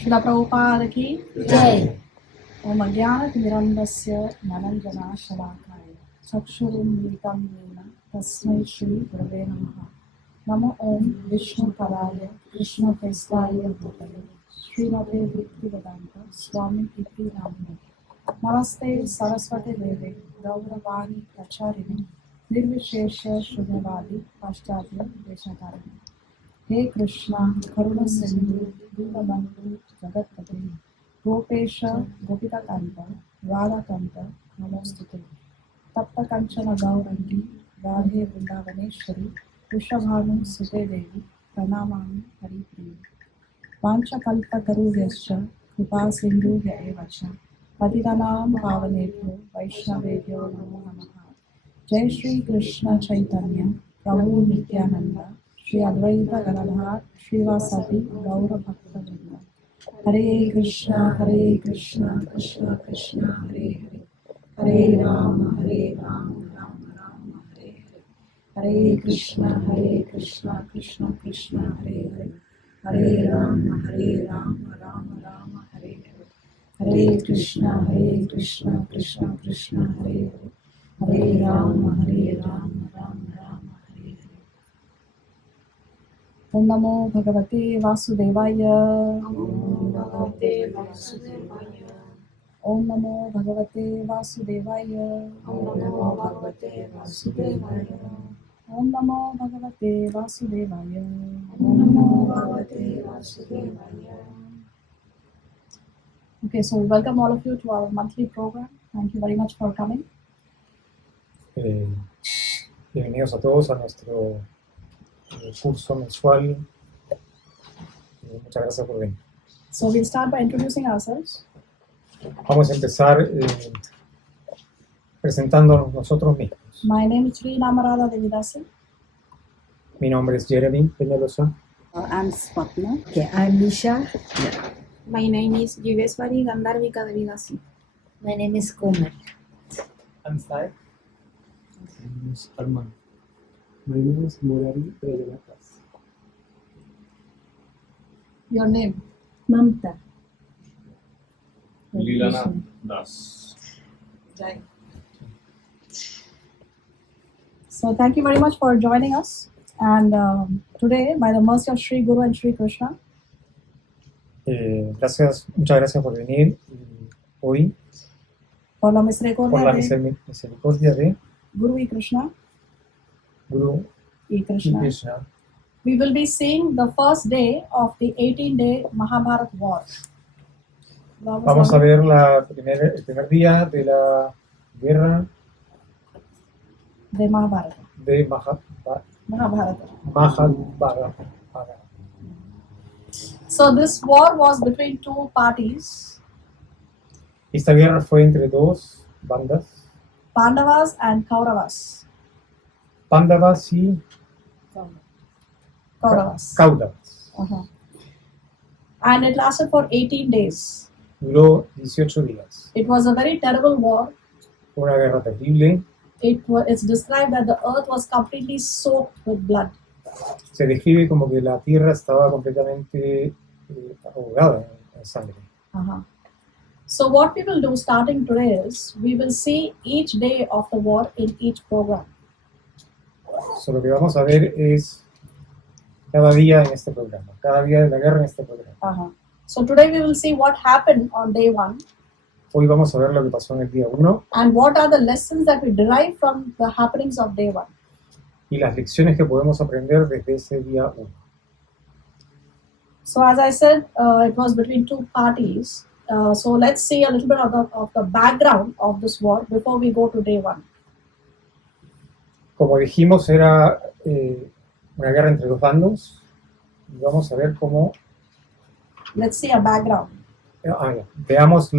Srila Prabhupada ki Jai. Om Ajnana-Timirandasya Jnananjana-Shalakaya Chakshurummilitam Yena Tasmai Shri Gurave Namaha. Namo Om Vishnu-Padaya Krishna-Prestaya Bhutale Srimate Bhaktivedanta Swami Iti Namane. Namaste Saraswati Deve Gauravani Pracharini Nirvishesha Shunyavadi Paschatya Deshatarani. He Krishna Karuna Sindhu Dinabandhu Jagatpate Gopesha Gopika Kanta Radha Kanta Namostute Tapta Kanchana Gaurangi Radhe Vrindavaneshwari Vrishabhanu Sute Devi Pranamami Hari Priya Vancha Kalpa Tarubhyascha Kripa Sindhu Evacha Patitanam Pavanebhyo Vaishnavebhyo Namo Namaha. Jai Shri Krishna Chaitanya Prabhu Nityananda Shri Advaita Gadadhar Srivasati Gaura Bhakta Vrinda. Hare Krishna Krishna Krishna Hare Hare Hare Rama Rama Rama Hare Hare Hare Krishna Krishna Krishna Hare Hare Hare Rama Rama Rama Hare Hare Hare Krishna Krishna Krishna Hare Hare Hare Rama Rama Rama Hare Hare. Om Namo Bhagavate Vasudevaya. Om Namo Bhagavate Vasudevaya. Om Namo Bhagavate Vasudevaya. Om Namo Bhagavate Vasudevaya. Om Namo Bhagavate Vasudevaya. Okay, so we welcome all of you to our monthly program. Thank you very much for coming. Bienvenidos a todos a nuestro curso mensual. Muchas gracias por venir. So we'll start by introducing ourselves. Vamos a empezar presentándonos nosotros mismos. My name is Sri Namarada Devidasi. Mi nombre es Jeremy Peñalosa. I'm Swapna. Okay, I'm Nisha. My name is Jiveswari Gandharvika Devidasi. My name is Kumar. I'm Sai. My name is Arman. My name is Murari Prajanakas. Your name? Mamta. Lilana Das. Jai. So thank you very much for joining us. And today, by the mercy of Sri Guru and Sri Krishna, Muchas gracias por venir. Y hoy, por la por misericordia la de misericordia de Guru y Krishna, Guru y y Krishna, Krishna, we will be seeing the first day of the 18-day Mahabharat war. vamos a ver el primer día de la guerra de Mahabharata. de Mahabharata. Mahabharata. So this war was between two parties, Esta guerra fue entre dos bandas, Pandavas and Kauravas. Pándavas y Kauravas. Cáudavas. Uh-huh. And it lasted for 18 days. Duró 18 días. It was a very terrible war. Fue una guerra terrible. It's described that the earth was completely soaked with blood. Se describe como que la tierra estaba completamente ahogada en sangre. Uh-huh. So what we will do starting today is, we will see each day of the war in each program. So, lo que vamos a ver es cada día en este programa, cada día de la guerra en este programa. Uh-huh. So today we will see what happened on day 1 Hoy vamos a ver lo que pasó en el día 1 and what are the lessons that we derive from the happenings of day 1. y las lecciones que podemos aprender desde ese día 1. So as I said, it was between two parties. So let's see a little bit of the background of this war before we go to day 1. Como dijimos, era una guerra entre dos bandos y vamos a ver cómo Let's see a background, veamos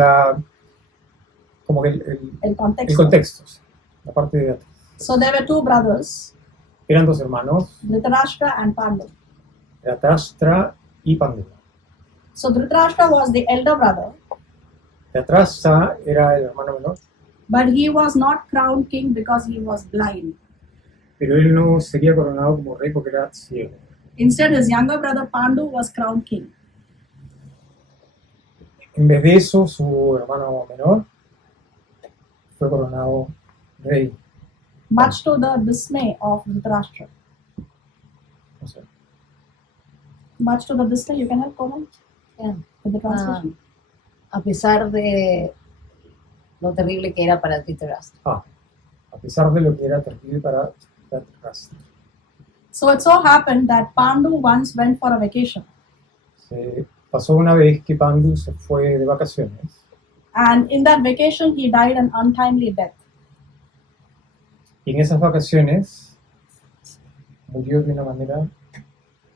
como que el el contexto. contexto, la parte de atrás. So there were two brothers, Eran dos hermanos, Dhritarashtra and Pandu. Dhritarashtra y Pandu. So Dhritarashtra was the elder brother, Dhritarashtra era el hermano menor, but he was not crowned king because he was blind. pero él no sería coronado como rey porque era ciego. Instead, his younger brother Pandu was crowned king. En vez de eso, su hermano menor fue coronado rey. much to the dismay of Dhritarashtra. O sea, Much to the dismay, you can help Komal Yeah. with the translation. A pesar de lo terrible que era para Dhritarashtra. a pesar de lo que era terrible para Dhritarashtra. So it so happened that Pandu once went for a vacation, Se pasó una vez que Pandu se fue de vacaciones and in that vacation he died an untimely death. y en esas vacaciones murió de una manera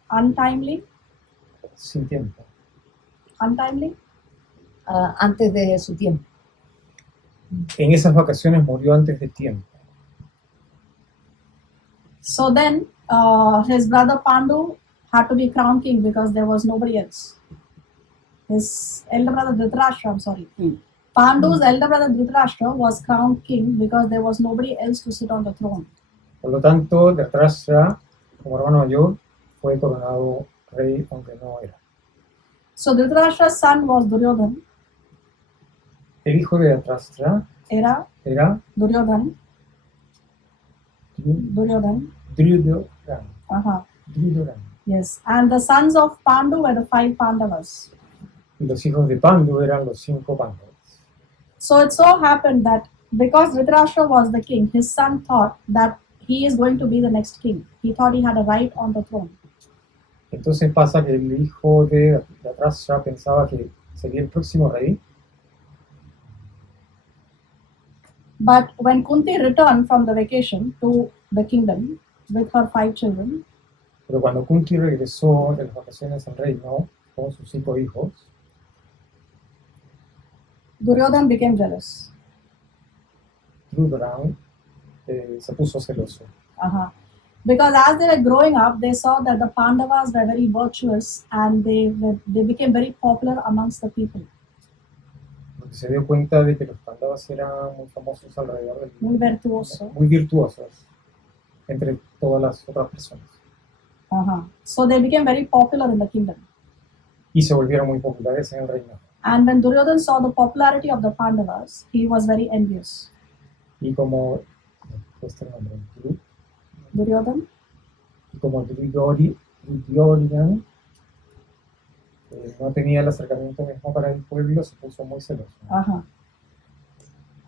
Untimely? sin tiempo. Untimely? Antes de su tiempo. En esas vacaciones murió antes de tiempo. So then his brother Pandu had to be crowned king because there was nobody else. His elder brother Dhritarashtra, I'm sorry. Pandu's elder brother Dhritarashtra was crowned king because there was nobody else to sit on the throne. Por lo tanto, Dhritarashtra, como hermano mayor, fue coronado rey aunque no era. So Dhritarashtra's son was Duryodhan, El hijo de Dhritarashtra era era Duryodhan. Duryodhana. Duryodhana. Yes, and the sons of Pandu were the 5 Pandavas. Y los hijos de Pandu eran los 5 Pandavas. So it so happened that because Dhritarashtra was the king, his son thought that he is going to be the next king. He thought he had a right on the throne. Entonces pasa que el hijo de Dhritarashtra pensaba que sería el próximo rey, But when Kunti returned from the vacation to the kingdom with her 5 children, pero cuando Kunti regresó de las vacaciones al reino con sus 5 hijos, Duryodhan became jealous. Duryodhana se puso celoso. Because as they were growing up, they saw that the Pandavas were very virtuous and they became very popular amongst the people. Porque se dio cuenta de que los Pandavas eran muy famosos alrededor del Muy virtuoso. muy virtuosos entre todas las otras personas. So they became very popular in the kingdom. Y se volvieron muy populares en el reino. And when Duryodhan saw the popularity of the Pandavas, he was very envious. Y como este nombre, Duryodhan? y como Duryodhana no tenía el acercamiento mismo para el pueblo, se puso muy celoso.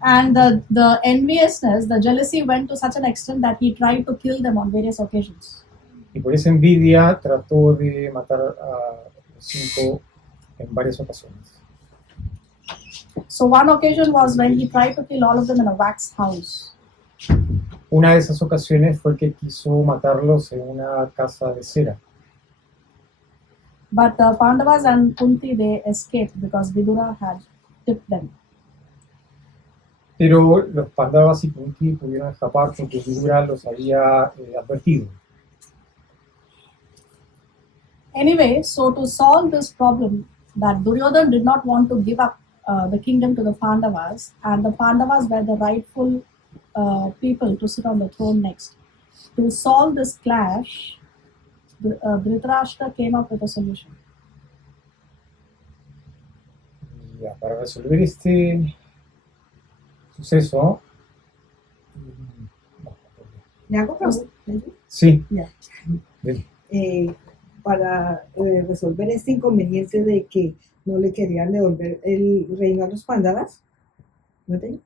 And the enviousness, the jealousy went to such an extent that he tried to kill them on various occasions. Y por esa envidia trató de matar a los 5 en varias ocasiones. So one occasion was when he tried to kill all of them in a wax house. Una de esas ocasiones fue que quiso matarlos en una casa de cera. But the Pandavas and Kunti, they escaped because Vidura had tipped them. Pero los Pandavas y Kunti pudieron escapar porque Vidura los había advertido. Anyway, so to solve this problem, that Duryodhan did not want to give up the kingdom to the Pandavas, and the Pandavas were the rightful people to sit on the throne next. To solve this clash, Dhritarashtra came up with a solution. Ya, para resolver este suceso, ¿Le hago preguntas? sí, Ya. Del- Para resolver este inconveniente de que no le querían devolver el reino a los Pandavas. ¿No te?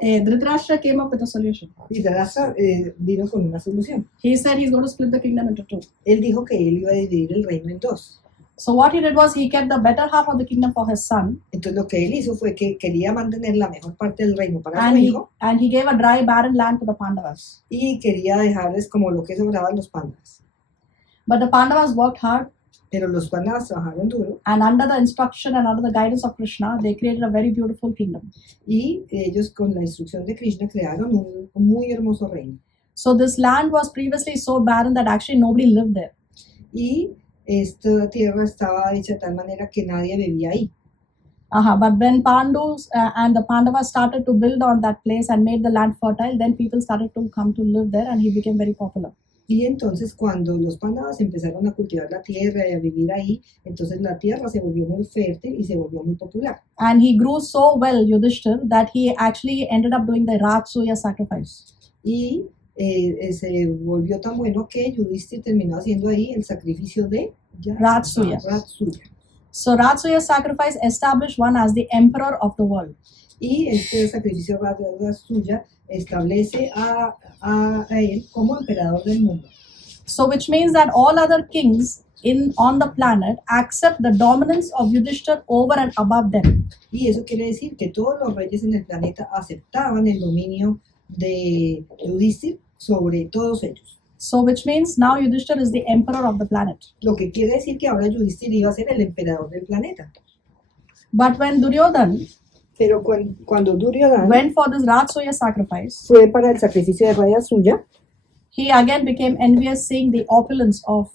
Dhritarashtra came up with a solution. Y Dhritarashtra vino con una solución. He said he's going to split the kingdom into 2. Él dijo que él iba a dividir el reino en 2. So what he did was he kept the better half of the kingdom for his son, Entonces lo que él hizo fue que quería mantener la mejor parte del reino para and su he, hijo and he gave a dry, barren land to the Pandavas. y quería dejarles como lo que sobraba a los Pandavas. But the Pandavas worked hard, Pero los Pandavas trabajaron duro and under the instruction and under the guidance of Krishna, they created a very beautiful kingdom. y ellos con la instrucción de Krishna crearon un muy hermoso reino. So this land was previously so barren that actually nobody lived there. Y esta tierra estaba hecha de tal manera que nadie vivía ahí. But when Pandus and the Pandavas started to build on that place and made the land fertile, then people started to come to live there, and he became very popular. Y entonces cuando los Pandavas empezaron a cultivar la tierra y a vivir ahí, entonces la tierra se volvió muy fértil y se volvió muy popular. And he grew so well, Yudhishthir, that he actually ended up doing the Rajasuya sacrifice. Y se volvió tan bueno que Yudhishthir terminó haciendo ahí el sacrificio de Rajasuya. Rajasuya. So Rajasuya sacrifice established one as the emperor of the world. Y este sacrificio Rajasuya establece a él como emperador del mundo. So which means that all other kings on the planet accept the dominance of Yudhishthir over and above them. Y eso quiere decir que todos los reyes en el planeta aceptaban el dominio de Yudhishthir sobre todos ellos. So which means now Yudhishthir is the emperor of the planet. Lo que quiere decir que ahora Yudhishthir iba a ser el emperador del planeta. But when Duryodhan Pero cuando Duryodhana went for this Rajasuya sacrifice, fue para el sacrificio de Rajasuya, he again became envious seeing the opulence of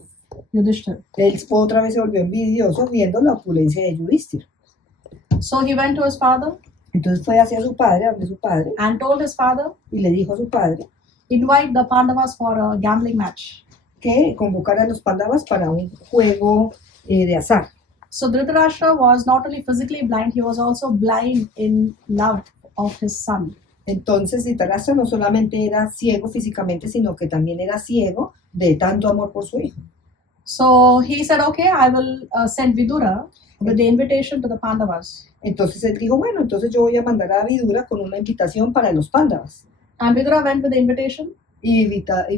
Yudhishthir. él otra vez se volvió envidioso viendo la opulencia de Yudhishthir. So he went to his father Entonces fue hacia su padre, habló su padre, and told his father, y le dijo a su padre invite the Pandavas for a gambling match. que convocara a los Pandavas para un juego de azar. So Dhritarashtra was not only physically blind, he was also blind in love of his son. Entonces Dhritarashtra no solamente era ciego físicamente, sino que también era ciego de tanto amor por su hijo. So he said, okay, I will send Vidura with the invitation to the Pandavas. Entonces él dijo, bueno, entonces yo voy a mandar a Vidura con una invitación para los Pandavas. And Vidura went with the invitation. Y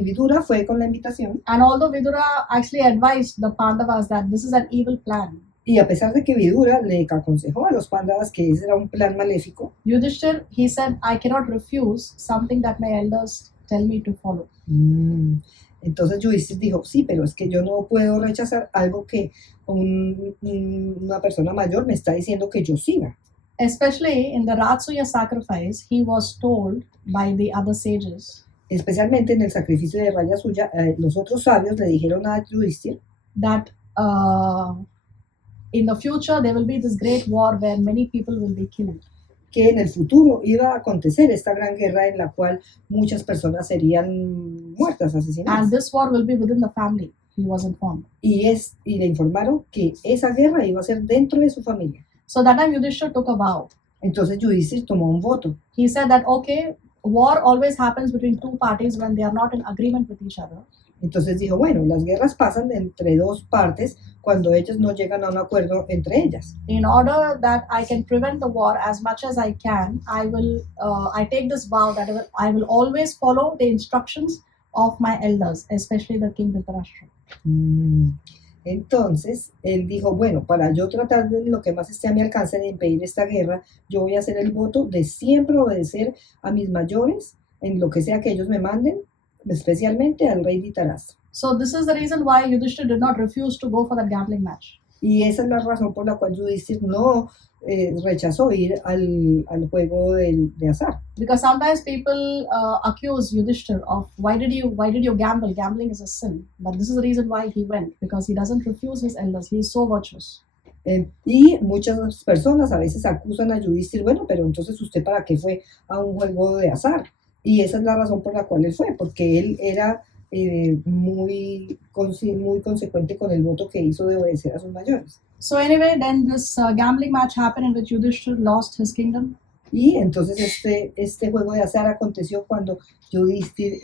Vidura fue con la invitación. And although Vidura actually advised the Pandavas that this is an evil plan, Y a pesar de que Vidura le aconsejó a los Pandavas que ese era un plan maléfico, Yudhishthir, he said, I cannot refuse something that my elders tell me to follow. entonces Yudhishthir dijo, sí, pero es que yo no puedo rechazar algo que una persona mayor me está diciendo que yo siga. Especially in the Rajasuya sacrifice, he was told by the other sages Especialmente en el sacrificio de Rajasuya, los otros sabios le dijeron a Yudhishthir that in the future there will be this great war where many people will be killed. que en el futuro iba a acontecer esta gran guerra en la cual muchas personas serían muertas, asesinadas. And this war will be within the family, he was informed. Y le informaron que esa guerra iba a ser dentro de su familia. So that time Yudhishthir took a vow. Entonces Yudhishthir tomó un voto. He said that, okay, war always happens between two parties when they are not in agreement with each other. Entonces dijo, bueno, las guerras pasan entre dos partes cuando ellos no llegan a un acuerdo entre ellas. In order that I can prevent the war as much as I can, I take this vow that I will always follow the instructions of my elders, especially the king Dhritarashtra. Entonces él dijo, bueno, para yo tratar de lo que más esté a mi alcance de impedir esta guerra, yo voy a hacer el voto de siempre obedecer a mis mayores en lo que sea que ellos me manden, especialmente al rey Dhritarashtra. So this is the reason why Yudhishthir did not refuse to go for that gambling match. Y esa es la razón por la cual Yudhishthir no rechazó ir al juego de azar. Because sometimes people accuse Yudhishthir of why did you gamble? Gambling is a sin. But this is the reason why he went, because he doesn't refuse his elders. He is so virtuous. Y muchas personas a veces acusan a Yudhishthir, bueno, pero entonces usted para qué fue a un juego de azar. Y esa es la razón por la cual él fue, porque él era muy consecuente con el voto que hizo de obedecer a sus mayores. So anyway, then this gambling match happened in which Yudhishthir lost his kingdom. Y entonces este juego de azar aconteció cuando Yudhishthir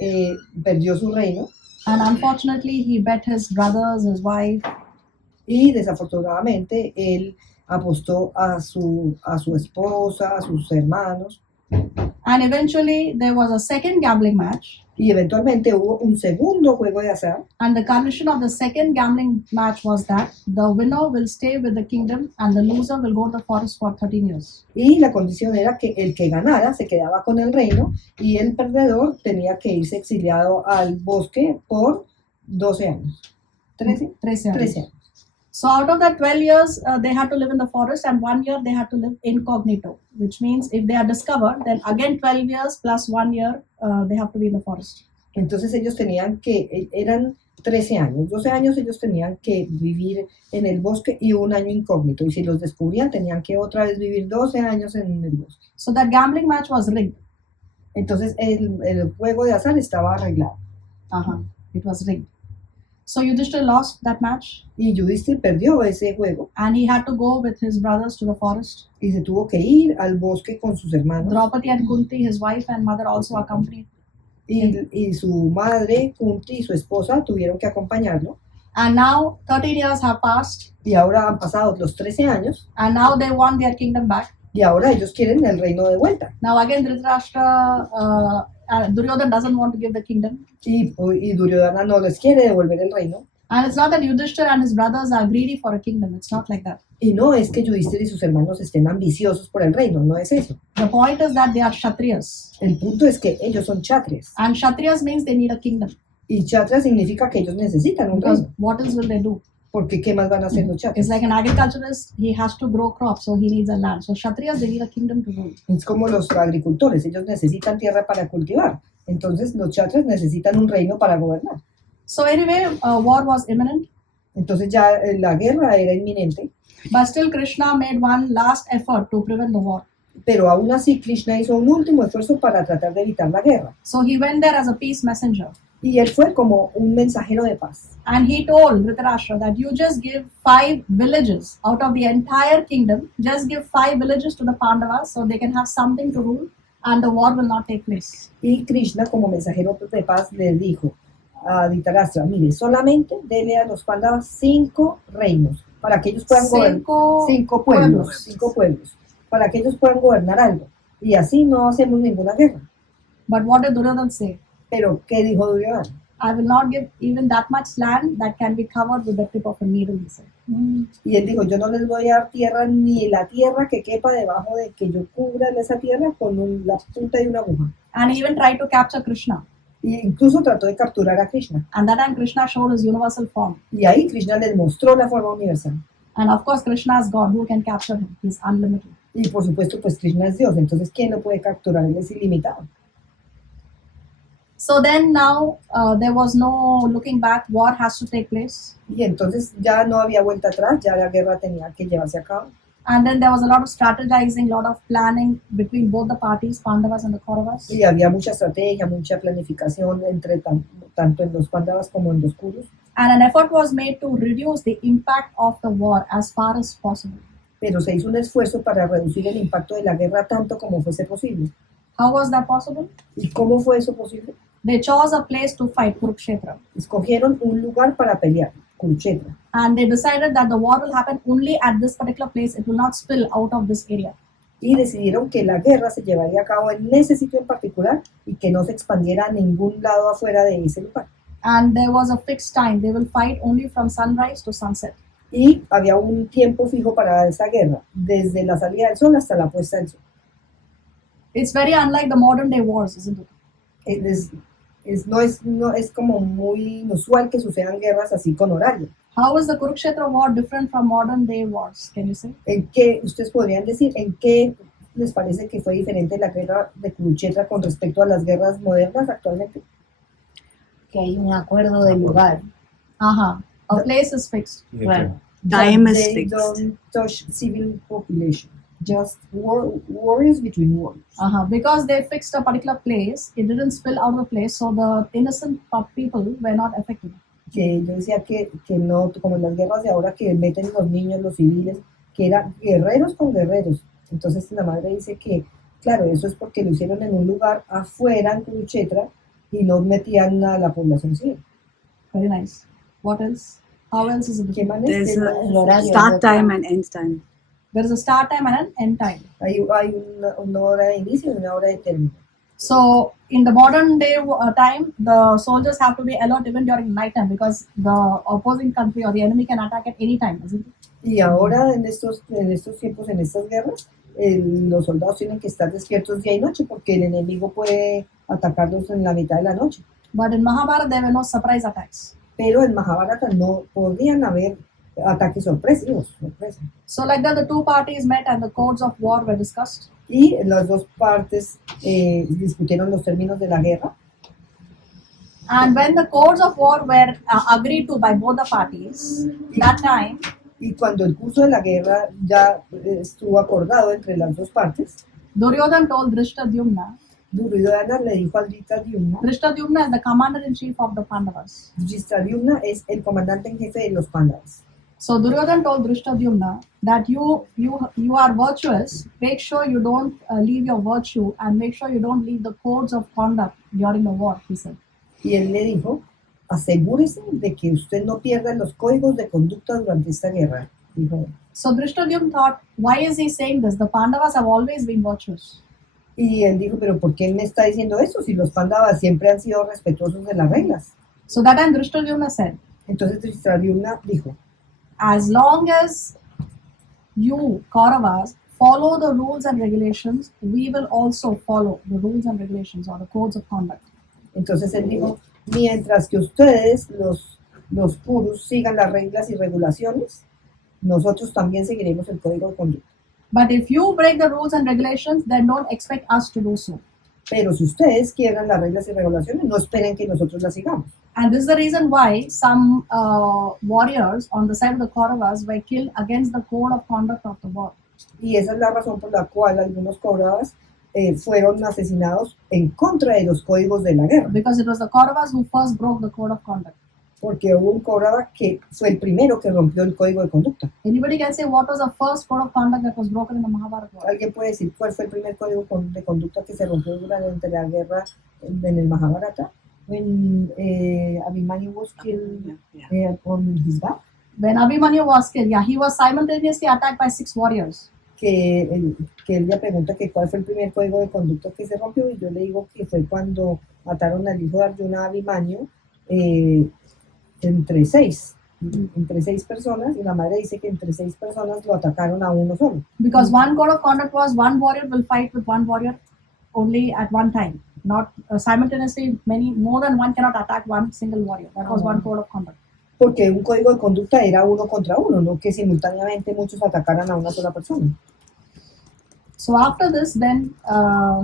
perdió su reino. And unfortunately, he bet his brothers, his wife. Y desafortunadamente él apostó a su esposa, a sus hermanos. And eventually, there was a second gambling match. Y eventualmente hubo un segundo juego de azar. And the condition of the second gambling match was that the winner will stay with the kingdom and the loser will go to the forest for 13 years. Y la condición era que el que ganara se quedaba con el reino y el perdedor tenía que irse exiliado al bosque por 12 años. 13 años. So out of that 12 years, they had to live in the forest, and 1 year they had to live incognito, which means if they are discovered, then again 12 years plus 1 year, they have to be in the forest. Entonces ellos eran 13 años, 12 años ellos tenían que vivir en el bosque y 1 año incógnito. Y si los descubrían, tenían que otra vez vivir 12 años en el bosque. So that gambling match was rigged. Entonces el juego de azar estaba arreglado. Uh-huh. It was rigged. So Yudhishthira lost that match Y Yudhishthira perdió ese juego and he had to go with his brothers to the forest. y se tuvo que ir al bosque con sus hermanos. Draupadi and Kunti, his wife and mother, also accompanied. Y su madre, Kunti, y su esposa tuvieron que acompañarlo. And now 13 years have passed Y ahora han pasado los 13 años and now they want their kingdom back. y ahora ellos quieren el reino de vuelta. Now again Dhritarashtra, Duryodhana doesn't want to give the kingdom. Y Duryodhana no les quiere devolver el reino. And it's not that Yudhishthira and his brothers are greedy for a kingdom. It's not like that. Y no es que Yudhishthira y sus hermanos estén ambiciosos por el reino, no es eso. The point is that they are Kshatriyas. El punto es que ellos son kshatriyas. And Kshatriyas means they need a kingdom. Y kshatriya significa que ellos necesitan un Because reino. what else will they do? Porque ¿qué más van a hacer los It's kshatriyas? like an agriculturist, he has to grow crops, so he needs a land. So Kshatriyas, they need a kingdom to rule. Es como los agricultores, ellos necesitan tierra para cultivar. Entonces los kshatriyas necesitan un reino para gobernar. So anyway, war was imminent. Entonces ya la guerra era inminente, But still Krishna made one last effort to prevent the war. pero aún así Krishna hizo un último esfuerzo para tratar de evitar la guerra. So he went there as a peace messenger. Y él fue como un mensajero de paz. And he told Dhritarashtra that you just give 5 villages out of the entire kingdom. Just give 5 villages to the Pandavas so they can have something to rule and the war will not take place. Y Krishna, como mensajero de paz, le dijo a Dhritarashtra, mire, solamente dele a los Pandavas 5 reinos para que ellos puedan gobernar. 5 pueblos, 5 pueblos, para que ellos puedan gobernar algo. Y así no hacemos ninguna guerra. But what did Duryodhana say? Pero, ¿qué dijo Duryodhana? I will not give even that much land that can be covered with the tip of a needle, he said. Y él dijo, yo no les voy a dar tierra, ni la tierra que quepa debajo de que yo cubra esa tierra con la punta de una aguja. And he even tried to capture Krishna. Y incluso trató de capturar a Krishna. And that time Krishna showed his universal form. Y ahí Krishna les mostró la forma universal. And of course, Krishna is God. Who can capture him? He's unlimited. Y por supuesto, pues Krishna es Dios. Entonces, ¿quién lo puede capturar? Él es ilimitado. So then now there was no looking back. War has to take place. Y entonces ya no había vuelta atrás, ya la guerra tenía que llevarse a cabo. And then there was a lot of strategizing, a lot of planning between both the parties, Pandavas and the Kauravas. Y había mucha estrategia, mucha planificación entre tanto en los Pandavas como en los Kurus. And an effort was made to reduce the impact of the war as far as possible. Pero se hizo un esfuerzo para reducir el impacto de la guerra tanto como fuese posible. How was that possible? ¿Y cómo fue eso posible? They chose a place to fight, Kurukshetra. Escogieron un lugar para pelear, Kurukshetra. And they decided that the war will happen only at this particular place. It will not spill out of this area. Y decidieron que la guerra se llevaría a cabo en ese sitio en particular y que no se expandiera a ningún lado afuera de ese lugar. And there was a fixed time. They will fight only from sunrise to sunset. Y había un tiempo fijo para esa guerra, desde la salida del sol hasta la puesta del sol. It's very unlike the modern day wars, isn't it? No es como muy inusual que sucedan guerras así con horario. How is the Kurukshetra war different from modern day wars? Can you say? ¿En qué, ustedes podrían decir, en qué les parece que fue diferente la guerra de Kurukshetra con respecto a las guerras modernas actualmente? Que hay un acuerdo del lugar. A place is fixed. Bueno, Time is They fixed. don't touch civil population, just warriors between warriors. Because they fixed a particular place, it didn't spill out of the place, so the innocent people were not affected. Que yo decía que no, como en las guerras de ahora que meten los niños, los civiles, que eran guerreros con guerreros. Entonces la madre dice que, claro, eso es porque lo hicieron en un lugar afuera en Kurukshetra y no metían a la población civil. Very nice. What else? How else is it ¿Qué different? más There's es? el horario. Start time and end time. There is a start time and an end time. Hay una hora de inicio y una hora de término. So in the modern day time, the soldiers have to be alert even during night time because the opposing country or the enemy can attack at any time, isn't it? Y ahora en estos tiempos, en estas guerras, los soldados tienen que estar despiertos día y noche porque el enemigo puede atacarlos en la mitad de la noche. But in Mahabharata, there were no surprise attacks. Pero en Mahabharata no podían haber ataques sorpresivos. So like that, the two parties met and the codes of war were discussed. Y las dos partes discutieron los términos de la guerra. And when the codes of war were agreed to by both the parties, that time, Y cuando el curso de la guerra ya estuvo acordado entre las dos partes, Duryodhana told Drishtadyumna Duryodhana le dijo al Dhristadyumna, Drishtadyumna is the commander-in-chief of the Pandavas. Dhristadyumna es el comandante en jefe de los Pandavas. So Duryodhana told Drishtadyumna that you are virtuous. Make sure you don't leave your virtue, and make sure you don't leave the codes of conduct during the war, he said. Y él le dijo, asegúrese de que usted no pierda los códigos de conducta durante esta guerra, dijo él. So Drishtadyumna thought, why is he saying this? The Pandavas have always been virtuous. Y él dijo, pero ¿por qué me está diciendo eso si los Pandavas siempre han sido respetuosos de las reglas? So that time Drishtadyumna said, Entonces Dhristadyumna dijo, as long as you, Kauravas, follow the rules and regulations, we will also follow the rules and regulations or the codes of conduct. entonces él dijo, mientras que ustedes, los Kurus, sigan las reglas y regulaciones, nosotros también seguiremos el código de conducta. But if you break the rules and regulations, then don't expect us to do so. Pero si ustedes quiebran las reglas y regulaciones, no esperen que nosotros las sigamos. And this is the reason why some warriors on the side of the Kauravas were killed against the code of conduct of the war. Y esa es la razón por la cual algunos Kauravas fueron asesinados en contra de los códigos de la guerra. Because it was the Kauravas who first broke the code of conduct. Porque hubo un Kaurava que fue el primero que rompió el código de conducta. Anybody can say what was the first code of conduct that was broken in the Mahabharata war? ¿Alguien puede decir cuál fue el primer código de conducta que se rompió durante la guerra en el Mahabharata? When Abhimanyu was killed on his back. When Abhimanyu was killed, yeah, he was simultaneously attacked by 6 warriors. Que él le pregunta que cuál fue el primer código de conducta que se rompió, y yo le digo que fue cuando mataron al hijo de Arjuna, Abhimanyu, entre 6 personas, y la madre dice que entre 6 personas lo atacaron a uno solo. Because one code of conduct was one warrior will fight with one warrior only at one time. Not simultaneously, more than one cannot attack one single warrior. That was one code of conduct. Porque un código de conducta era uno contra uno, no que simultáneamente muchos atacaran a una sola persona. So after this, then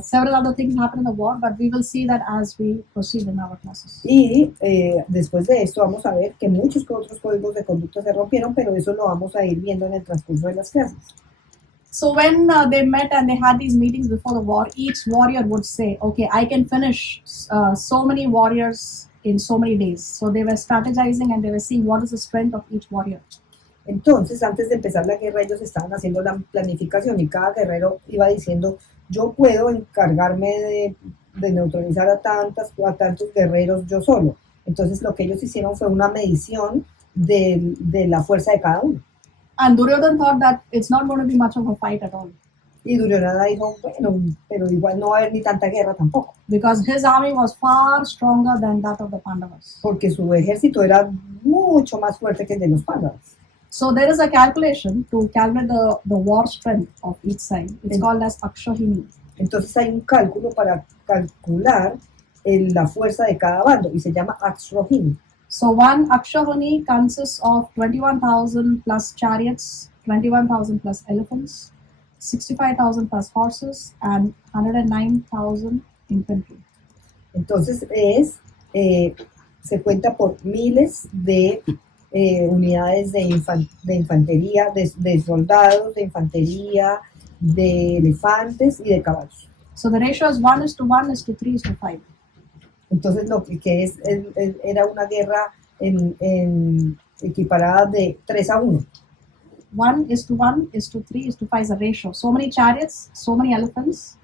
several other things happen in the war, but we will see that as we proceed in our classes. Y después de esto vamos a ver que muchos otros códigos de conducta se rompieron, pero eso lo vamos a ir viendo en el transcurso de las clases. So when they met and they had these meetings before the war, each warrior would say, okay, I can finish so many warriors in so many days. So they were strategizing and they were seeing what is the strength of each warrior. Entonces, antes de empezar la guerra, ellos estaban haciendo la planificación y cada guerrero iba diciendo, yo puedo encargarme de neutralizar a tantos guerreros yo solo. Entonces, lo que ellos hicieron fue una medición de la fuerza de cada uno. And Duryodhana thought that it's not going to be much of a fight at all. Y Duryodhana dijo, bueno, pero igual no va a haber ni tanta guerra tampoco. Because his army was far stronger than that of the Pandavas. Porque su ejército era mucho más fuerte que el de los Pándavas. So there is a calculation to calculate the war strength of each side. It's called as Akshahini. Entonces hay un cálculo para calcular la fuerza de cada bando y se llama Akshrohini. So one Akshahini consists of 21,000 plus chariots, 21,000 plus elephants, 65,000 plus horses, and 109,000 infantry. Entonces se cuenta por miles de unidades de infantería, de soldados, de infantería, de elefantes y de caballos. So the ratio is 1:1:3:5. Entonces lo que era una guerra equiparada de 3-1. 1:1:3:5 is the ratio. So many chariots, so many elephants,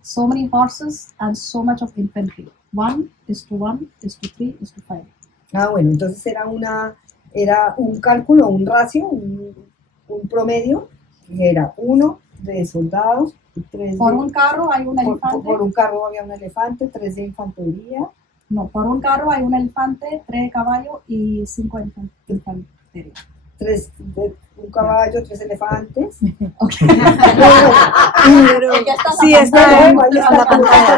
so many horses, and so much of infantry. 1:1:3:5. Ah, bueno, entonces era un cálculo, un ratio, un promedio, que era 1 de soldados, 3 Por un carro hay un por elefante. un carro había un elefante, 3 de infantería, No, por un carro hay un elefante, 3 de caballo y 5 de infantería. 3 de un caballo, 3 elefantes. Okay. Pero Ya está sí, la está pantalla. en la pantalla.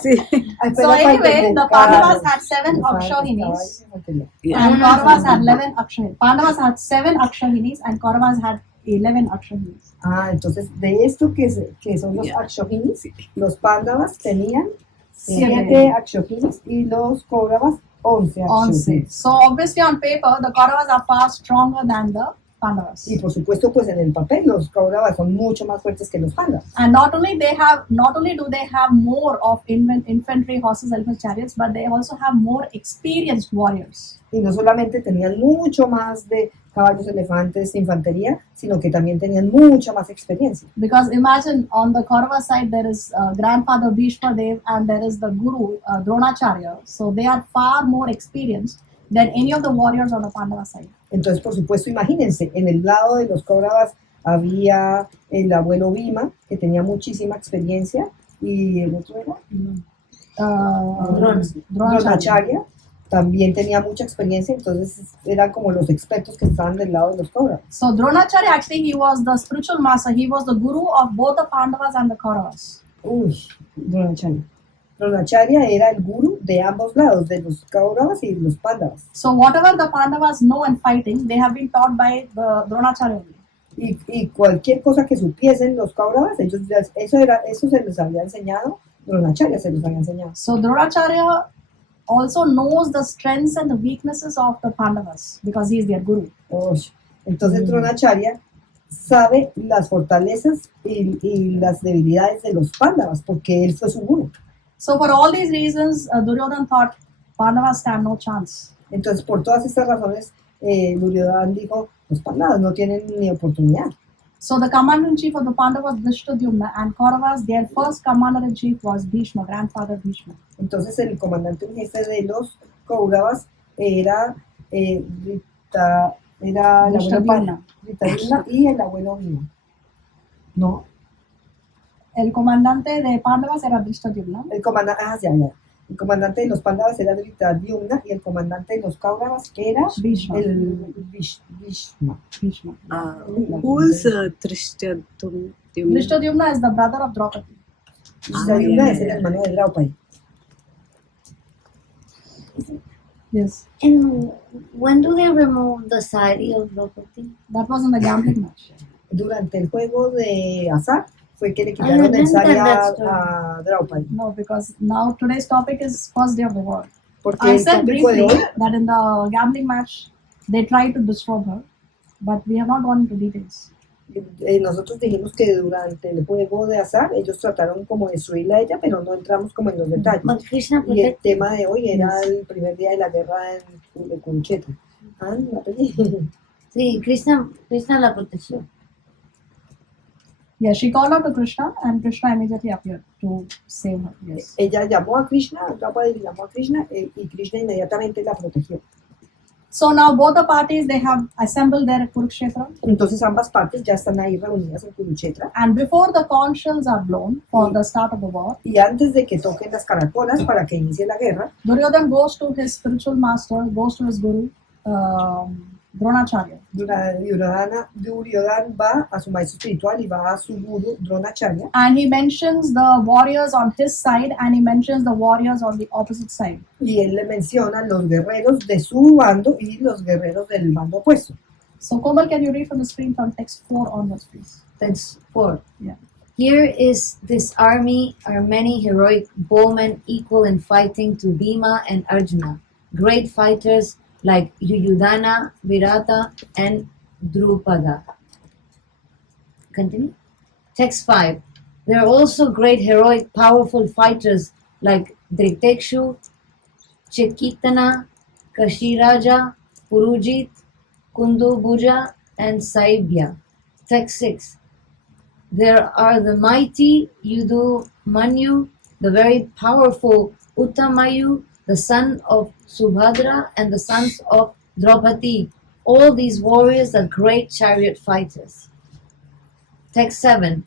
Sí, sí. So anyway, the Pandavas had 7 Akshahinis and Kauravas had 11 Akshahinis. Pandavas had 7 Akshahinis and Kauravas had 11 Akshahinis. Ah, entonces de esto que son los Akshohinis, los Pándavas tenían 7 Akshohinis y los Kauravas 11 11. Akshohinis. So obviously on paper, the Kauravas are far stronger than the Pandavas. Y por supuesto, pues en el papel los Kauravas son mucho más fuertes que los Pandavas. And not only do they have more of infantry, horses, elephants, chariots, but they also have more experienced warriors. Y no solamente tenían mucho más de caballos, elefantes, infantería, sino que también tenían mucha más experiencia. Because imagine on the Kaurava side there is grandfather Bhishma Dev and there is the guru Dronacharya. So they are far more experienced than any of the warriors on the Pandava side. Entonces, por supuesto, imagínense, en el lado de los Kauravas había el abuelo Bhima, que tenía muchísima experiencia, y el otro era Dronacharya. Dronacharya, también tenía mucha experiencia, entonces eran como los expertos que estaban del lado de los Kauravas. So Dronacharya actually he was the spiritual master. He was the guru of both the Pandavas and the Kauravas. Uy, Dronacharya. Dronacharya era el guru de ambos lados, de los Kauravas y los Pandavas. So whatever the Pandavas know in fighting, they have been taught by the Dronacharya only. Y cualquier cosa que supiesen los Kauravas, ellos eso se les había enseñado, Dronacharya se los había enseñado. So Dronacharya also knows the strengths and the weaknesses of the Pandavas because he is their guru. Uy, entonces Dronacharya sabe las fortalezas y las debilidades de los Pandavas, porque él fue su guru. So for all these reasons, Duryodhana thought Pandavas stand no chance. Entonces, por todas estas razones, Duryodhana dijo, los Pandavas no tienen ni oportunidad. So the commander-in-chief of the Pandavas, Drishtadyumna, and Kauravas, their first commander-in-chief was Bhishma, grandfather Bhishma. Entonces, el comandante en jefe de los Kauravas era el abuelo Pana, Drishtadyumna y el abuelo Bhima. No, El comandante de Pandavas era Drishtadyumna. el comandante, el comandante de los Pandavas era Drishtadyumna y el comandante de los Kauravas era Bhishma. el Bhishma. Bhishma. Who's Drishtadyumna? Drishtadyumna is the brother of Draupadi. Drishtadyumna es el hermano de Draupadi. Yes. And when do they remove the sari of Draupadi? That was in the gambling match. Durante el juego de azar fue que le I quitaron el remember sari that a Draupadi. No, because now today's topic is first day of the war. Porque I el said tópico de briefly hoy, that in the gambling match they tried to disrobe her, but we have not gone into details. nosotros dijimos que durante el juego de azar ellos trataron como de destruirla a ella, pero no entramos como en los detalles. But Krishna Y el protected. tema de hoy era el primer día de la guerra de Kurukshetra. Ah, la peli. Sí, Krishna la protegió. Yeah, she called out to Krishna and Krishna immediately appeared to save her. Yes. Ella llamó a Krishna, Draupadi llamó a Krishna y Krishna inmediatamente la protegió. So now both the parties they have assembled there at Kurukshetra, Entonces ambas partes ya están ahí reunidas en Kurukshetra. and before the conch shells are blown for the start of the war, Y antes de que toquen las caracolas para que inicie la guerra, Duryodhana goes to his spiritual master, goes to his guru, Dronacharya, Duryodhana va a su maestro espiritual y va a su guru Dronacharya. and he mentions the warriors on his side and he mentions the warriors on the opposite side. Y él le menciona los guerreros de su bando y los guerreros del bando opuesto. So Komal, can you read from the screen from text 4 onwards, please? That's 4. Yeah. Here is this army are many heroic bowmen equal in fighting to Bhima and Arjuna, great fighters like Yuyudhana, Virata, and Drupada. Continue. Text 5. There are also great heroic powerful fighters like Dritekshu, Chekitana, Kashiraja, Purujit, Kundubuja, and Saibya. Text 6. There are the mighty Yudumanyu, the very powerful Uttamayu, the son of Subhadra, and the sons of Draupadi. All these warriors are great chariot fighters. Text 7.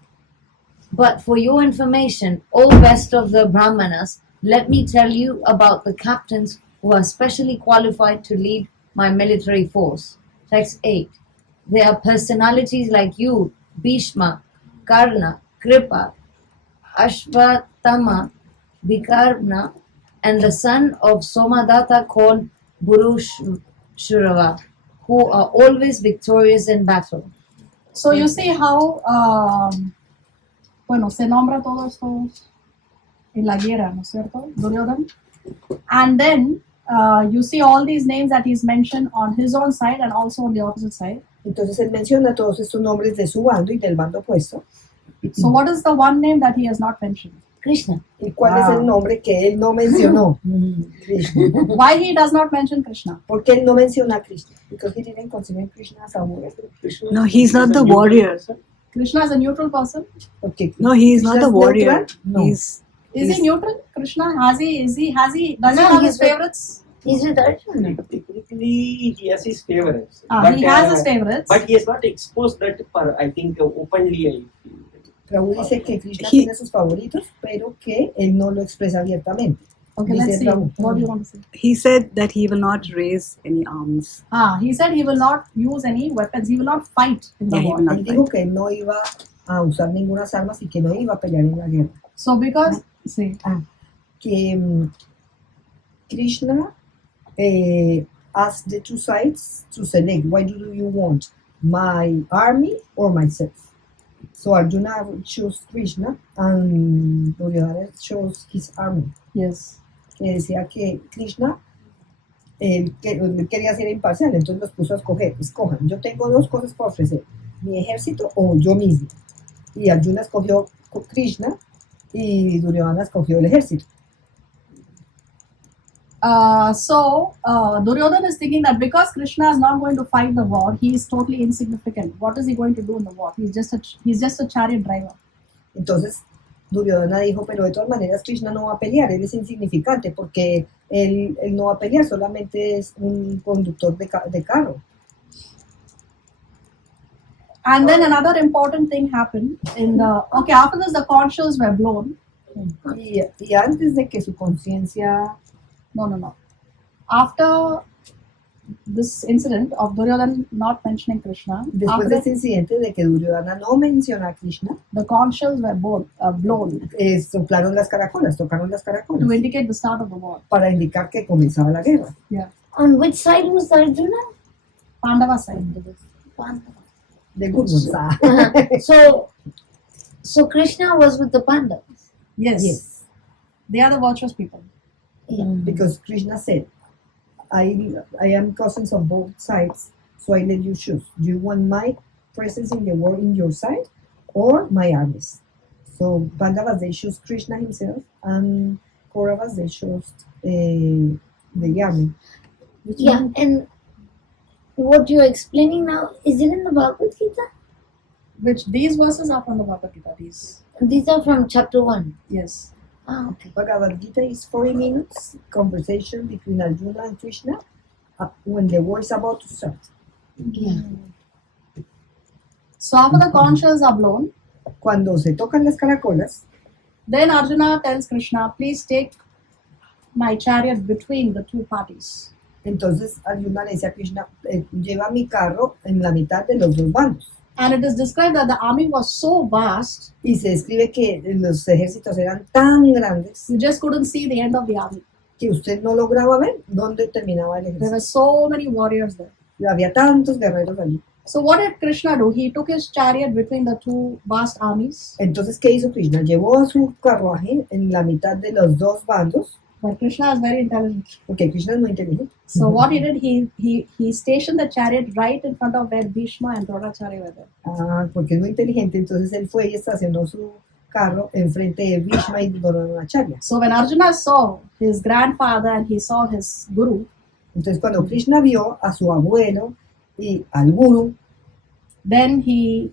But for your information, O best of the Brahmanas, let me tell you about the captains who are specially qualified to lead my military force. Text 8. They are personalities like you, Bhishma, Karna, Kripa, Ashvatthama, Vikarna, and the son of Somadatta called Bhurushurava, who are always victorious in battle. So you see how, bueno, se nombra todos estos en la guerra, ¿no es cierto? Duryodhana. And then you see all these names that he's mentioned on his own side and also on the opposite side. Entonces él menciona todos estos nombres de su bando y del bando opuesto. So, what is the one name that he has not mentioned? Krishna. ¿Y cuál es el nombre que él no mencionó? Krishna. Why he does not mention Krishna? ¿Por qué él no menciona a Krishna? Because he didn't consider Krishna as a warrior. No, he's not the warrior. Krishna is a neutral person. Porque No, he is Krishna not the es warrior. neutral. No. He's Is he neutral? Krishna, does he No, have his he's a- favorites? He's with Arjuna. Technically, he has his favorites. He has his favorites. But he has not exposed that for, I think, openly. I feel. Prabhu dice que Krishna He- tiene sus favoritos, pero que él no lo expresa abiertamente. Okay, Dice let's see. Prabhu. What do you want to say? he said that he will not raise any arms. He said he will not use any weapons. He will not fight in the Yeah, he war. will not Él dijo que él no iba a usar ninguna armas y que no iba a pelear en la guerra. So because see, Que Krishna asked the two sides to select, what do you want, my army or myself? So Arjuna chose Krishna and Duryodhana chose his army. yes. Que decía que Krishna él quería ser imparcial, entonces los puso a escoger, escojan, yo tengo dos cosas para ofrecer, mi ejército o yo mismo. Y Arjuna escogió Krishna y Duryodhana escogió el ejército. Duryodhana is thinking that because Krishna is not going to fight the war, he is totally insignificant. What is he going to do in the war? He's just a chariot driver. Entonces Duryodhana dijo, pero de todas maneras Krishna no va a pelear, él es insignificante porque él no va a pelear, solamente es un conductor de carro. And then another important thing happened after this the conch shells were blown. Y antes de que su conciencia, No. After this incident of Duryodhana not mentioning Krishna, después de este incidente de que Duryodhana no menciona a Krishna, the conch shells were blown soplaron las caracolas, tocaron las to caracolas indicate the start of the war. para indicar que comenzaba la guerra. Yeah, On which side was Arjuna? Pandava side. De good ones. So Krishna was with the Pandavas. Yes. Yes, They are the virtuous people. because Krishna said, I am cousins of both sides, so I let you choose. Do you want my presence in the war in your side or my armies? So Pandavas, they chose Krishna himself, and Kauravas, they chose the army. Yeah, and what you're explaining now, is it in the Bhagavad Gita? Which these verses are from the Bhagavad Gita. These are from chapter 1. Yes. Ah, okay. Bhagavad Gita is 40 minutes conversation between Arjuna and Krishna when the war is about to start. Yeah. So after the conch shells are blown, Cuando se tocan las caracolas, then Arjuna tells Krishna, please take my chariot between the two parties. entonces Arjuna le dice a Krishna, lleva mi carro en la mitad de los dos bandos. And it is described that the army was so vast, Y se describe que los ejércitos eran tan grandes you just couldn't see the end of the army. que usted no lograba ver dónde terminaba el There ejército. were so many warriors there. Y había tantos guerreros allí. So what did Krishna do? He took his chariot between the two vast armies. Entonces, ¿qué hizo Krishna? Llevó a su carruaje en la mitad de los dos bandos, But Krishna is very intelligent. porque Krishna es muy inteligente. So what he did, he stationed the chariot right in front of where Bhishma and Dronacharya were there. Porque es muy inteligente, entonces él fue y estacionó su carro enfrente de Bhishma y Dronacharya. So when Arjuna saw his grandfather and he saw his guru, Entonces, cuando Krishna vio a su abuelo y al guru, then he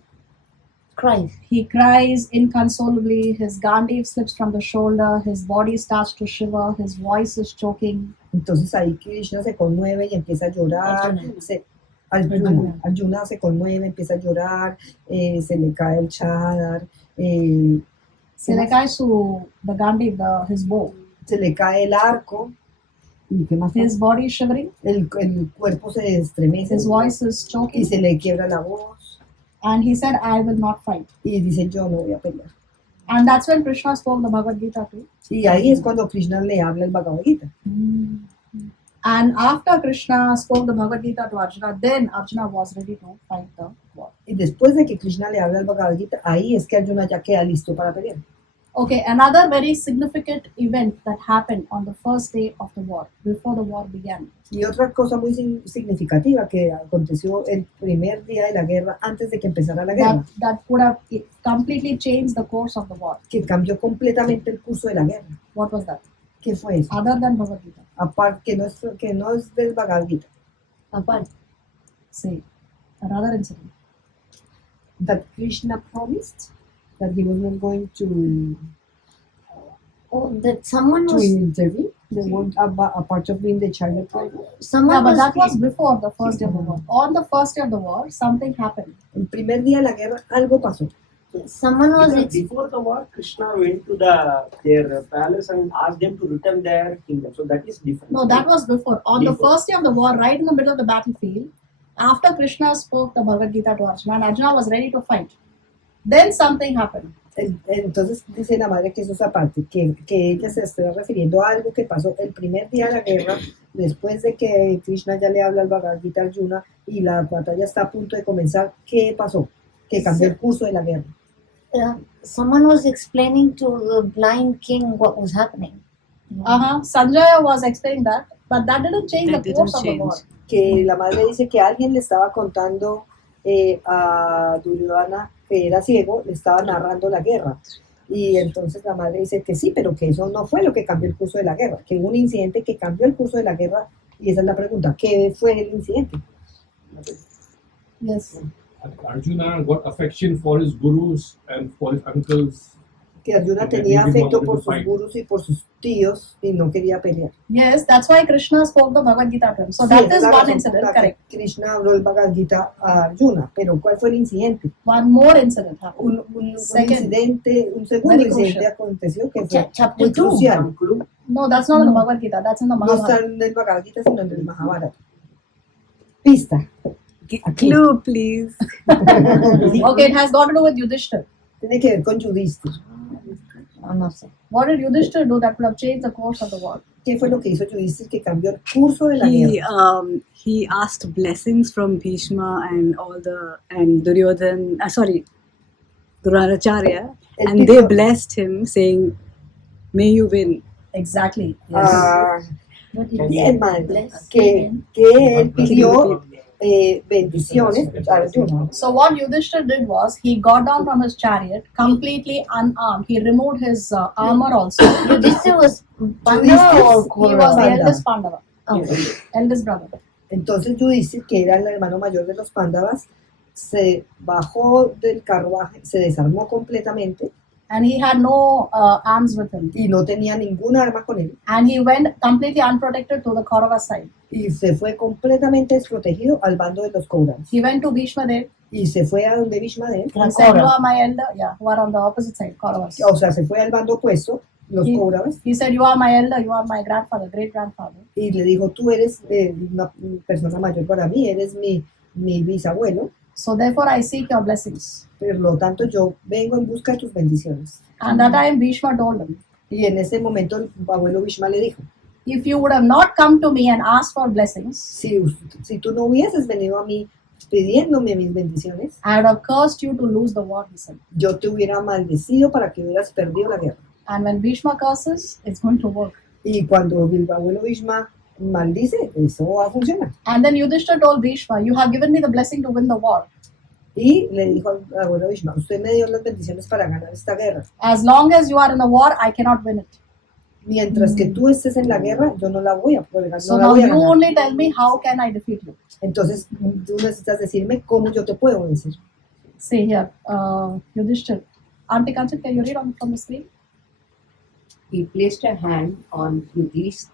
Christ. cries inconsolably. His Gandiv slips from the shoulder. His body starts to shiver. His voice is choking. entonces ahí Krishna se conmueve y empieza a llorar. Arjuna se conmueve, empieza a llorar, se le cae el chadar, Se le cae the Gandiv, his bow. se le cae el arco. ¿Y qué más? His body is shivering. El cuerpo se estremece His voice is y choking. se le quiebra la voz And he said, I will not fight. y dice, yo no voy a pelear. And that's when Krishna spoke the Bhagavad Gita too. Y ahí es cuando Krishna le habla el Bhagavad Gita. And after Krishna spoke the Bhagavad Gita to Arjuna, then Arjuna was ready to fight the war. Y después de que Krishna le habla el Bhagavad Gita, ahí es que Arjuna ya queda listo para pelear. Okay, another very significant event that happened on the first day of the war, before the war began. Y otra cosa muy significativa que aconteció el primer día de la guerra, antes de que empezara la guerra, That would have completely changed the course of the war. que cambió completamente el curso de la guerra. What was that? ¿Qué fue eso? Other than Bhagavad Gita. Aparte, que no es del Bhagavad Gita. Aparte. Say, another incident. That Krishna promised that he was not going to Oh, that someone was intervene. They weren't a part of being the child program. someone Yeah, but was that was before the first day of the war. On the first day of the war, something happened. El primer día de la guerra algo pasó. someone was Because ex- before the war, Krishna went to their palace and asked them to return their kingdom. So that is different. No, that was before. On the Before. first day of the war, right in the middle of the battlefield, after Krishna spoke the Bhagavad Gita to Arjuna, and Arjuna was ready to fight, then something happened. Entonces dice la madre que eso es aparte, que ella se está refiriendo a algo que pasó el primer día de la guerra, después de que Krishna ya le habla al Bhagavad Gita a Arjuna y la batalla está a punto de comenzar. ¿Qué pasó? Que cambió el curso de la guerra. someone was explaining to the blind king what was happening. Sanjaya was explaining that, but that didn't change That the course didn't of the war. change. Que la madre dice que alguien le estaba contando a Duryodhana que era ciego, le estaba narrando la guerra. Y entonces la madre dice que sí, pero que eso no fue lo que cambió el curso de la guerra, que hubo un incidente que cambió el curso de la guerra, y esa es la pregunta, ¿qué fue el incidente? Yes. Arjuna got affection for his gurus and for his uncles. Que Arjuna Okay, tenía maybe afecto wanted por to sus fight. gurus y por sus tíos y no quería pelear. Yes, that's why Krishna spoke the Bhagavad Gita to him. So Sí, that esa is la one razón por incident, la que correct. Krishna habló el Bhagavad Gita a Arjuna, pero ¿cuál fue el incidente? One more incident happened. Un Second. incidente, un segundo Very incidente crucial. aconteció que fue Chapter muy 2. crucial. No, that's not in the Bhagavad Gita. That's in the No está Mahabharata. en el Bhagavad Gita, sino en el Mahabharata. Pista. Aquí. Clue, please. Okay, it has got to do with Yudhishthir. Tiene que ver con Yudhishthir. No sé. What did Yudhishthir do that could have changed the course of the war? ¿Qué fue lo que hizo Yudhishthir que cambió el curso de la guerra? He asked blessings from Bhishma and Duryodhan. Dronacharya, El and they pidió- blessed him, saying, "May you win." Exactly. Yes. Ah, What did bien, he man, bless que him? él pidió bendiciones a Arjuna. So what Yudhishthir did was he got down from his chariot completely unarmed. He removed his armor also. Yudhishthir was Pandava or He was the Kaurava? eldest Pandava, Okay. eldest brother. Entonces Yudhishthir, que era el hermano mayor de los Pándavas, se bajó del carruaje, se desarmó completamente And he had no arms with him. y no tenía ninguna arma con él. And he went completely unprotected to the Kaurava side. Y se fue completamente desprotegido al bando de los Kauravas. He went to Bhishma Dev. Y se fue a donde Bhishmadev, He said, "You are my elder." Yeah, who are on the opposite side, Kauravas. o sea, se fue al bando opuesto, los Sí. Kauravas, He said, "You are my elder. You are my grandfather, great grandfather." y le dijo, tú eres una persona mayor para mí, eres mi bisabuelo, So therefore, I seek your blessings. por lo tanto yo vengo en busca de tus bendiciones. And that time, Bhishma told him, Y en ese momento el abuelo Bhishma le dijo, "If you would have not come to me and asked for blessings, si tú no hubieses venido a mí pidiéndome mis bendiciones, I would have cursed you to lose the war." He said. yo te hubiera maldecido para que hubieras perdido la guerra. And when Bhishma curses, it's going to work. Y cuando el abuelo Bhishma maldice, eso va a funcionar. And then Yudhishthir told Bhishma, "You have given me the blessing to win the war. Y le dijo al abuelo Bhishma, usted me dio las bendiciones para ganar esta guerra. As long as you are in the war, I cannot win it. Mientras que tú estés en la guerra, yo no la voy a poder ganar. So No la now voy a you ganar. only tell me how can I defeat you." Entonces tú necesitas decirme cómo yo te puedo vencer. See here, Yudhishthir. Auntie Kanchan, can you read from the screen? He placed a hand on Yudhishthira's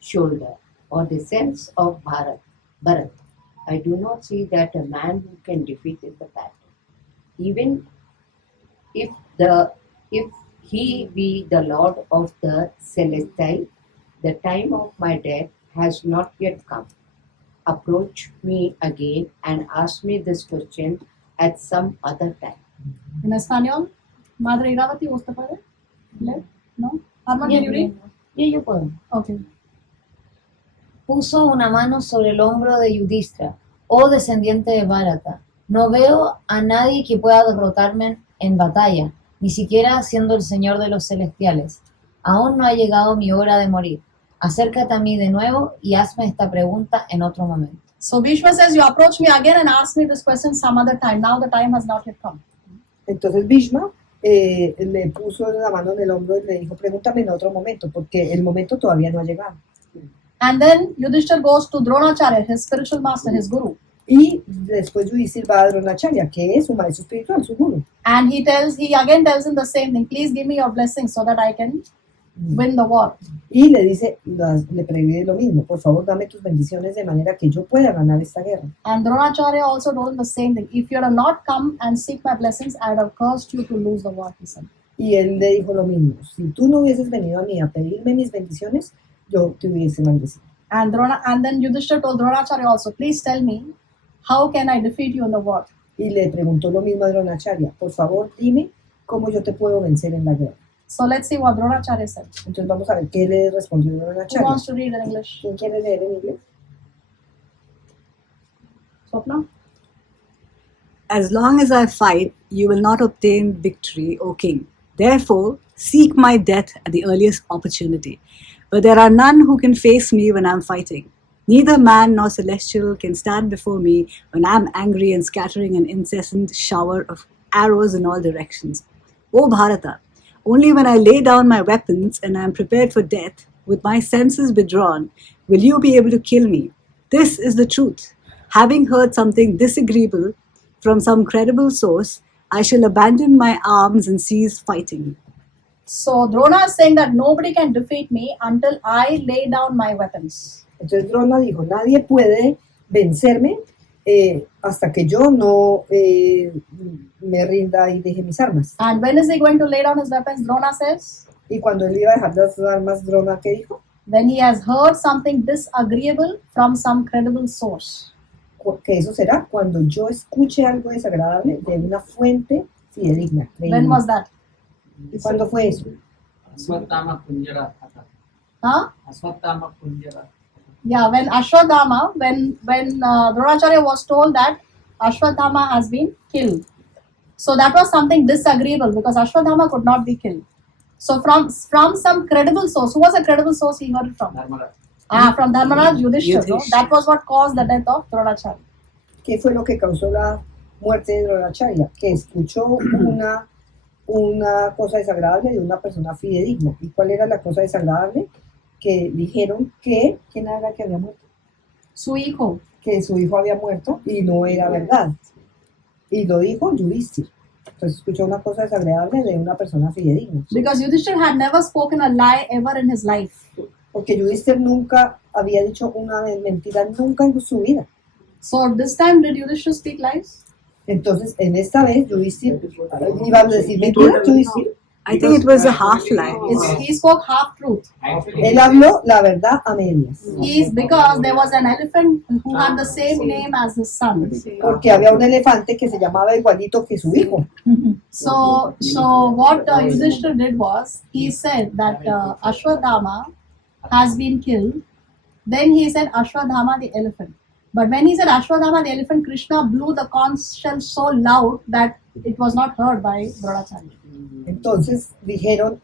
shoulder, or the sense of Bharat. I do not see that a man who can defeat in the battle, even if he be the Lord of the Celestial, the time of my death has not yet come. Approach me again and ask me this question at some other time. In español, Madre Iravati, ¿usted puede leer? No? Arman, can you read? Yo puedo. Okay. Puso una mano sobre el hombro de Yudhishthira. Oh descendiente de Bharata, no veo a nadie que pueda derrotarme en batalla. ni siquiera siendo el Señor de los celestiales. Aún no ha llegado mi hora de morir. Acércate a mí de nuevo y hazme esta pregunta en otro momento. So Bhishma says, you approach me again and ask me this question some other time. Now the time has not yet come. Entonces Bhishma le puso la mano en el hombro y le dijo, pregúntame en otro momento, porque el momento todavía no ha llegado. And then Yudhishthir goes to Dronacharya, his spiritual master, his guru. Y después Yudhishthir va a Dronacharya, que es su maestro espiritual, su guru. And he again tells him the same thing. Please give me your blessing so that I can win the war. Y le dice, le previene lo mismo, por favor dame tus bendiciones de manera que yo pueda ganar esta guerra. And Dronacharya also told him the same thing. If you had not come and seek my blessings, I would have cursed you to lose the war, he said. Y él le dijo lo mismo, si tú no hubieses venido a mí a pedirme mis bendiciones, yo te hubiese maldecido. And then Yudhishthir told Dronacharya also, please tell me, how can I defeat you in the war? Y le preguntó lo mismo a Dronacharya, por favor dime cómo yo te puedo vencer en la guerra. So let's see what Dronacharya said. Entonces vamos a ver qué le respondió Who Dronacharya. wants to read in English? ¿Quién quiere leer en inglés? Swapna? As long as I fight, you will not obtain victory, O king. Therefore, seek my death at the earliest opportunity. But there are none who can face me when I am fighting. Neither man nor celestial can stand before me when I am angry and scattering an incessant shower of arrows in all directions. O Bharata, only when I lay down my weapons and I am prepared for death, with my senses withdrawn, will you be able to kill me. This is the truth. Having heard something disagreeable from some credible source, I shall abandon my arms and cease fighting. So Drona is saying that nobody can defeat me until I lay down my weapons. Entonces Drona dijo, nadie puede vencerme hasta que yo no me rinda y deje mis armas. And when is he going to lay down his weapons? Drona says, Y cuando él iba a dejar las armas, Drona, ¿qué dijo? when he has heard something disagreeable from some credible source. Que eso será cuando yo escuche algo desagradable de una fuente fidedigna. When was that? ¿Cuándo fue eso? Aswatthama Punjara Tha. Huh? Aswatthama Punjara. Yeah, when Ashwadhama, when Dronacharya was told that Ashwadhama has been killed. So that was something disagreeable because Ashwadhama could not be killed. So from some credible source, who was a credible source he heard it from? Dharmaraj. From Dharmaraj Yudhishthir. No? Yudhishthir. That was what caused the death of Dronacharya. ¿Qué fue lo que causó la muerte de Dronacharya? Que escuchó una cosa desagradable de una persona fidedigna. ¿Y cuál era la cosa desagradable? Que dijeron que, ¿quién era la que había muerto? Su hijo. Que su hijo había muerto y no era verdad. Y lo dijo Yudhishthir. Entonces escuchó una cosa desagradable de una persona fidedigna. Because Yudhishthir had never spoken a lie ever in his life. Porque Yudhishthir nunca había dicho una mentira nunca en su vida. So this time did Yudhishthir speak lies? Entonces, en esta vez, Yudhishthir iba a decir mentiras, Yudhishthir. I think it was a half lie. He spoke half truth. Él habló la verdad a medias. Because there was an elephant who had the same name as his son. Porque había un elefante que se llamaba igualito que su hijo. So what Yudhishthir did was, he said that Ashwadhama has been killed. Then he said Ashwadhama the elephant. But when he said Ashwadhama the elephant, Krishna blew the conch shell so loud that it was not heard by Dronacharya. Entonces dijo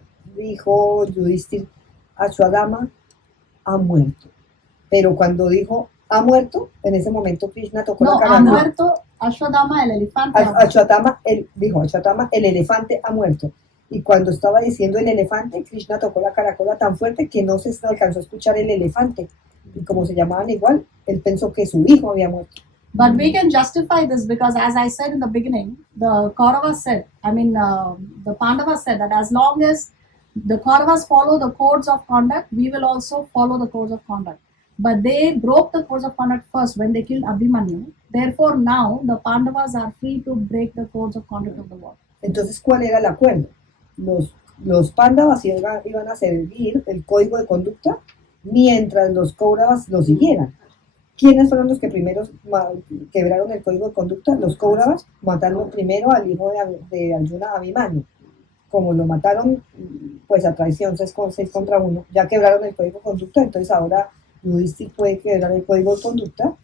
Yudhishthir, Ashwadhama ha muerto. Pero cuando dijo ha muerto, en ese momento Krishna tocó No, la ha caracola. muerto Ashwadhama el elefante. ha muerto. Ashwadhama, dijo Ashwadhama, el elefante ha muerto. Y cuando estaba diciendo el elefante, Krishna tocó la caracola tan fuerte que no se alcanzó a escuchar el elefante. Y como se llamaban igual, él pensó que su hijo había muerto. But we can justify this because, as I said in the beginning, the Kauravas said, the Pandavas said that as long as the Kauravas follow the codes of conduct, we will also follow the codes of conduct. But they broke the codes of conduct first when they killed Abhimanyu. Therefore, now the Pandavas are free to break the codes of conduct of the war. Entonces, ¿cuál era el acuerdo? Los Pandavas iban a seguir el código de conducta mientras los Kauravas lo siguieran. ¿Quiénes fueron los que primero quebraron el código de conducta? Los Kauravas mataron primero al hijo de Arjuna, Abhimanyu. Como lo mataron pues a traición 6 contra 1, ya quebraron el código de conducta, entonces ahora Yudhishthir puede quebrar el código de conducta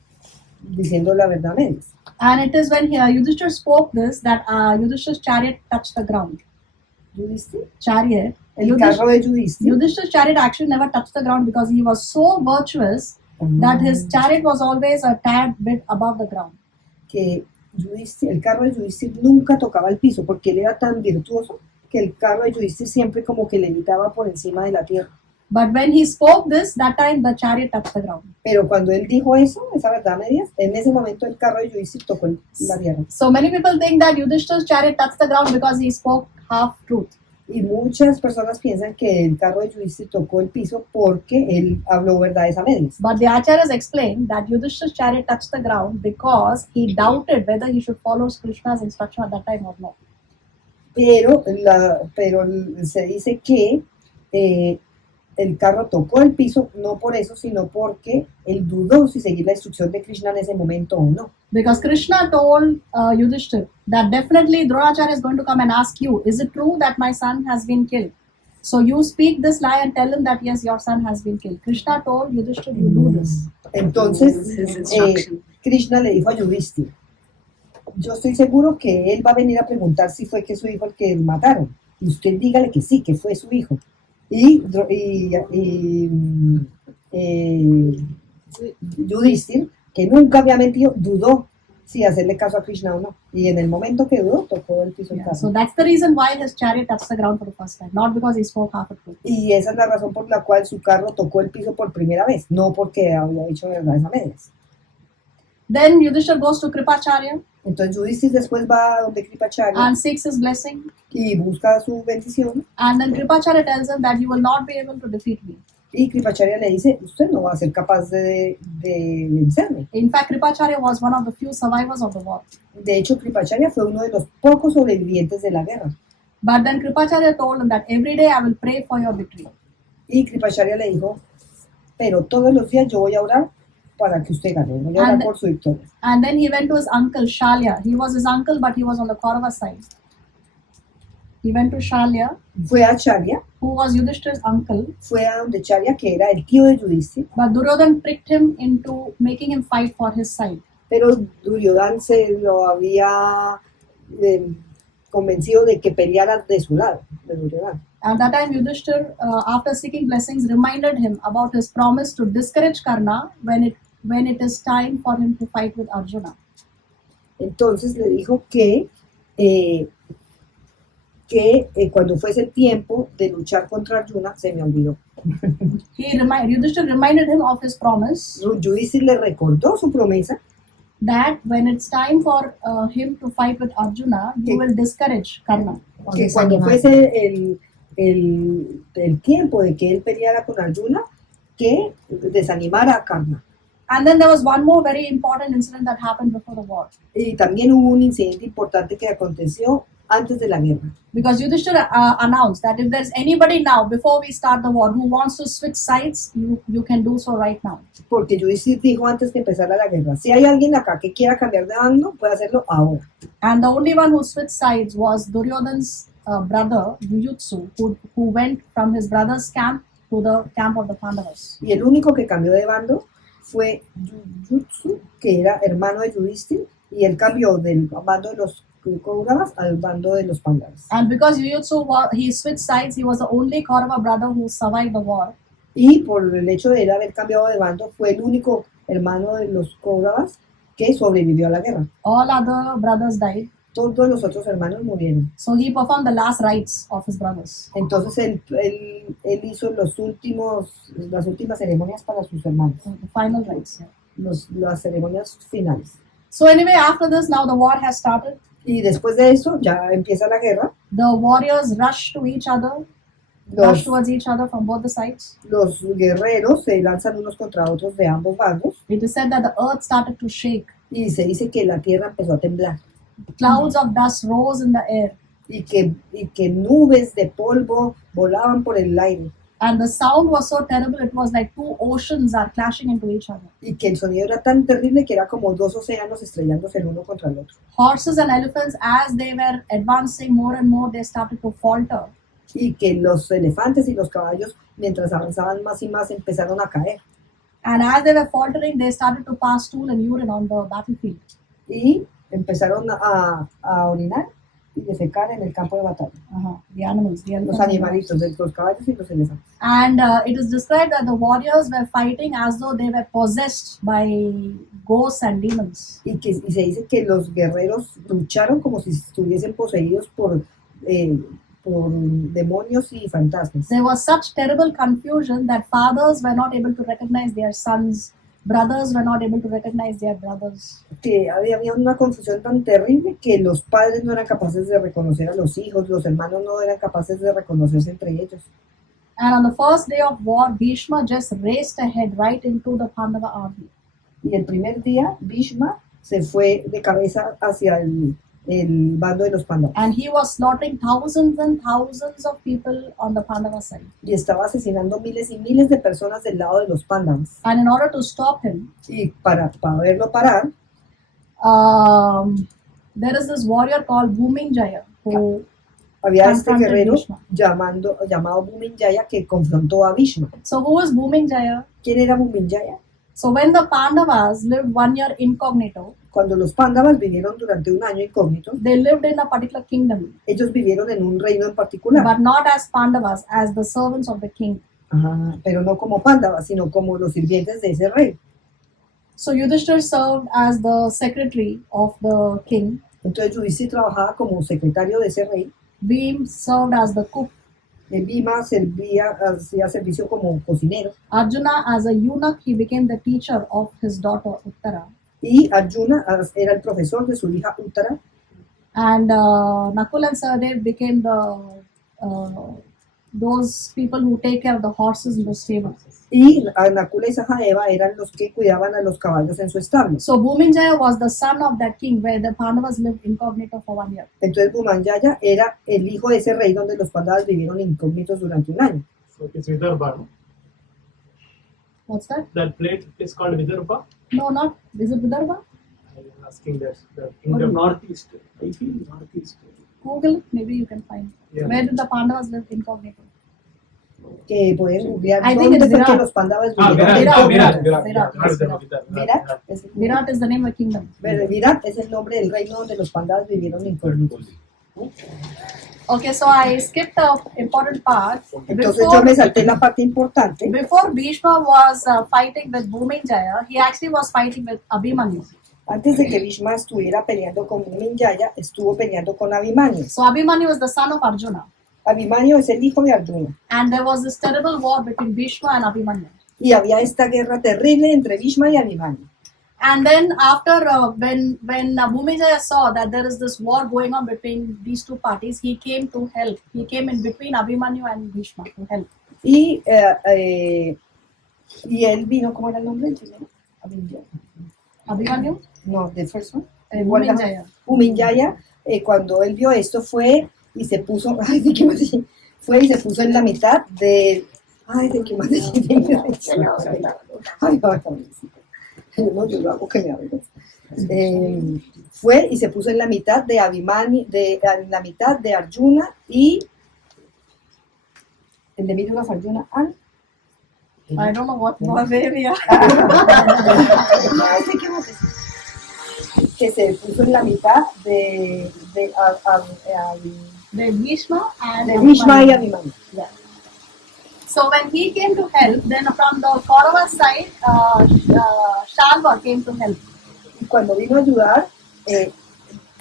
diciendo la verdad a medias. And it is when Yudhishthir spoke this that Yudhishthir's chariot touched the ground. Yudhishthir, chariot, el Yudhish- carro de Yudhishthir, Yudhishthir's chariot actually never touched the ground because he was so virtuous that his chariot was always a tad bit above the ground. que el carro de Yudhishthir nunca tocaba el piso porque él era tan virtuoso que el carro de Yudhishthir siempre como que levitaba por encima de la tierra. But when he spoke this, that time the chariot touched the ground. Pero cuando él dijo eso, esa verdad a medias, en ese momento el carro de Yudhishthir tocó la tierra. So many people think that Yudhishthir's chariot touched the ground because he spoke half truth. Y muchas personas piensan que el carro de Yudhishthir tocó el piso porque él habló verdades a medias. But the acharyas explained that Yudhishthir's chariot touched the ground because he doubted whether he should follow Krishna's instruction at that time or not. Pero se dice que el carro tocó el piso no por eso, sino porque él dudó si seguir la instrucción de Krishna en ese momento o no. Because Krishna told Yudhishthir that definitely Dronacharya is going to come and ask you, is it true that my son has been killed? So you speak this lie and tell him that yes, your son has been killed. Krishna told Yudhishthir, you do this. Entonces, His instruction. Krishna le dijo a Yudhishthir, yo estoy seguro que él va a venir a preguntar si fue que su hijo el que mataron. Y usted dígale que sí, que fue su hijo. Yudhishthir, que nunca había mentido, dudó si hacerle caso a Krishna o no. Y en el momento que dudó, tocó el piso del Yeah, carro. so that's the reason why his chariot touched the ground for the first time, not because he spoke half a truth. Y esa es la razón por la cual su carro tocó el piso por primera vez, no porque había dicho verdades a medias. Then Yudhishthir goes to Kripacharya Entonces Yudhishthir después va a donde Kripacharya and seeks his blessing. y busca su bendición. And then Kripacharya tells him that you will not be able to defeat me. Y Kripacharya le dice, usted no va a ser capaz de vencerme. In fact, Kripacharya was one of the few survivors of the war. De hecho, Kripacharya fue uno de los pocos sobrevivientes de la guerra. But then Kripacharya told him that every day I will pray for your victory. Y Kripacharya le dijo, pero todos los días yo voy a orar para que usted gane, voy a orar And- por su victoria. And then he went to his uncle Shalya. He was his uncle, but he was on the Kaurava side. He went to Shalya, Fue a Charya, who was Yudhishthir's uncle, fue a donde Charya, que era el tío de Yudhishthir, but Duryodhan tricked him into making him fight for his side. pero Duryodhan se lo había convencido de que peleara de su lado, de Duryodhan. At that time, Yudhishthir, after seeking blessings, reminded him about his promise to discourage Karna when it is time for him to fight with Arjuna. Entonces le dijo que cuando fuese el tiempo de luchar contra Arjuna, se me olvidó. Yudhishthir reminded him of his promise Yudhishthir le recordó su promesa that when it's time for him to fight with Arjuna, you Okay. will discourage Karna. que cuando fuese el tiempo de que él peleara con Arjuna, que desanimara a Karna. And then there was one more very important incident that happened before the war. Y también hubo un incidente importante que aconteció antes de la guerra. Because Yudhishthir announced that if there's anybody now, before we start the war, who wants to switch sides, you can do so right now. Porque Yudhishthir dijo antes que empezara la guerra, si hay alguien acá que quiera cambiar de bando, puede hacerlo ahora. And the only one who switched sides was Duryodhan's brother, Yuyutsu, who went from his brother's camp to the camp of the Pandavas. Y el único que cambió de bando fue Yuyutsu, que era hermano de Yudhishthir, y él cambió del bando de los Kauravas al bando de los Pandavas. And because Yuyutsu, he switched sides, he was the only Kaurava brother who survived the war. Y por el hecho de él haber cambiado de bando, fue el único hermano de los Kauravas que sobrevivió a la guerra. All other brothers died. Todos los otros hermanos murieron. So he performed the last rites of his brothers. Entonces él hizo las últimas ceremonias para sus hermanos, The final rites. Yeah. las ceremonias finales. So anyway, after this, now the war has started. Y después de eso ya empieza la guerra. The warriors rush to each other, rush towards each other from both the sides. Los guerreros se lanzan unos contra otros de ambos bandos It is said that the earth started to shake. y se dice que la tierra empezó a temblar Clouds of dust rose in the air, y que nubes de polvo volaban por el aire and the sound was so terrible it was like two oceans are clashing into each other. y que el sonido era tan terrible que era como dos océanos estrellándose el uno contra el otro. Horses and elephants, as they were advancing more and more, they started to falter. Y que los elefantes y los caballos, mientras avanzaban más y más, empezaron a caer. And as they were faltering, they started to pass stool and urine on the battlefield. Y empezaron a orinar y defecar en el campo de batalla. The animals, the Los elephants. and animalitos, los caballos y los elefantes. And it is described that the warriors were fighting as though they were possessed by ghosts and demons. Y se dice que los guerreros lucharon como si estuviesen poseídos por demonios y fantasmas. There was such terrible confusion that fathers were not able to recognize their sons, brothers were not able to recognize their brothers. Que había una confusión tan terrible que los padres no eran capaces de reconocer a los hijos, los hermanos no eran capaces de reconocerse entre ellos. And on the first day of war, Bhishma just raced ahead right into the Pandava army. Y el primer día, Bhishma se fue de cabeza hacia el bando de los Pandavas. And he was slaughtering thousands and thousands of people on the Pandava side. Y estaba asesinando miles y miles de personas del lado de los Pandavas. And in order to stop him, Y para verlo parar, there is this warrior called Bhuminjaya who había este confronted guerrero Bhishma. llamado Bhuminjaya que confrontó a Bhishma. So who was Bhuminjaya? ¿Quién era Bhuminjaya? So when the Pandavas lived 1 year incognito, Cuando los Pandavas vivieron durante un año incógnito, they lived in a particular kingdom, ellos vivieron en un reino en particular. but not as Pandavas, as the servants of the king. Pero no como Pandavas, sino como los sirvientes de ese rey. So Yudhishthir served as the secretary of the king. Entonces Yudhishthir trabajaba como secretario de ese rey. Bhim served as the cook. Bhima hacía servicio como cocinero. Arjuna, as a eunuch, he became the teacher of his daughter Uttara. Y Arjuna era el profesor de su hija Uttara. And Nakul and Sahadev became those people who take care of the horses in the stable. Y Nakula y Sahadeva eran los que cuidaban a los caballos en su establo. So Bhuminjaya was the son of that king where the Pandavas lived incognito for 1 year. Entonces Bhumanjaya era el hijo de ese rey donde los Pandavas vivieron incógnitos durante un año. So it's Vidarbha. No? What's that? That plate is called Vidarbha. No, not. Is it Vidarbha? I am asking that. The The kingdom. northeast. I feel northeast. Google, maybe you can find. Yeah. Where did the Pandavas live incognito? Que pueden googlear I think dónde it's fue que Virat. los Pandavas Ah, vivieron. Virat. Virat. Virat. Virat. Virat. Virat es el Virat is the name of the kingdom. Virat es el nombre del reino donde los Pandavas vivieron incógnitos. Okay, so I skipped the important part. Entonces yo me salté la parte importante. Before Bhishma was fighting with Bhuminjaya, he actually was fighting with Abhimanyu. Antes de que Bhishma estuviera peleando con Bhuminjaya, estuvo peleando con Abhimanyu. So Abhimanyu was the son of Arjuna. Abhimanyu es el hijo de Arjuna. And there was this terrible war between Bhishma and Abhimanyu. Y había esta guerra terrible entre Bhishma y Abhimanyu. And then after, when Bhumijaya saw that there is this war going on between these two parties, he came to help. He came in between Abhimanyu and Bhishma to help. Y él vino, ¿cómo era el nombre del primero? Abhimanyu? No, the first one. Bhuminjaya. Bhuminjaya, cuando él vio esto, fue y se puso, ay, ¿de qué más decir? Fue y se puso en la mitad de, ay, ¿de qué más decir? Ay, no, yo lo hago que me avergüenza. Fue y se puso en la mitad de Abhimanyu, en la mitad de Arjuna y el de Vidura Arjuna and I don't know what Bavaria. Ay, ¿de qué más decir? Que se puso en la mitad de The Bhishma and Bhishma y Abhimanyu. Abhimanyu. Yeah. So when he came to help, then from the Kaurava side, Shalva came to help. Y cuando vino a ayudar, ¿quién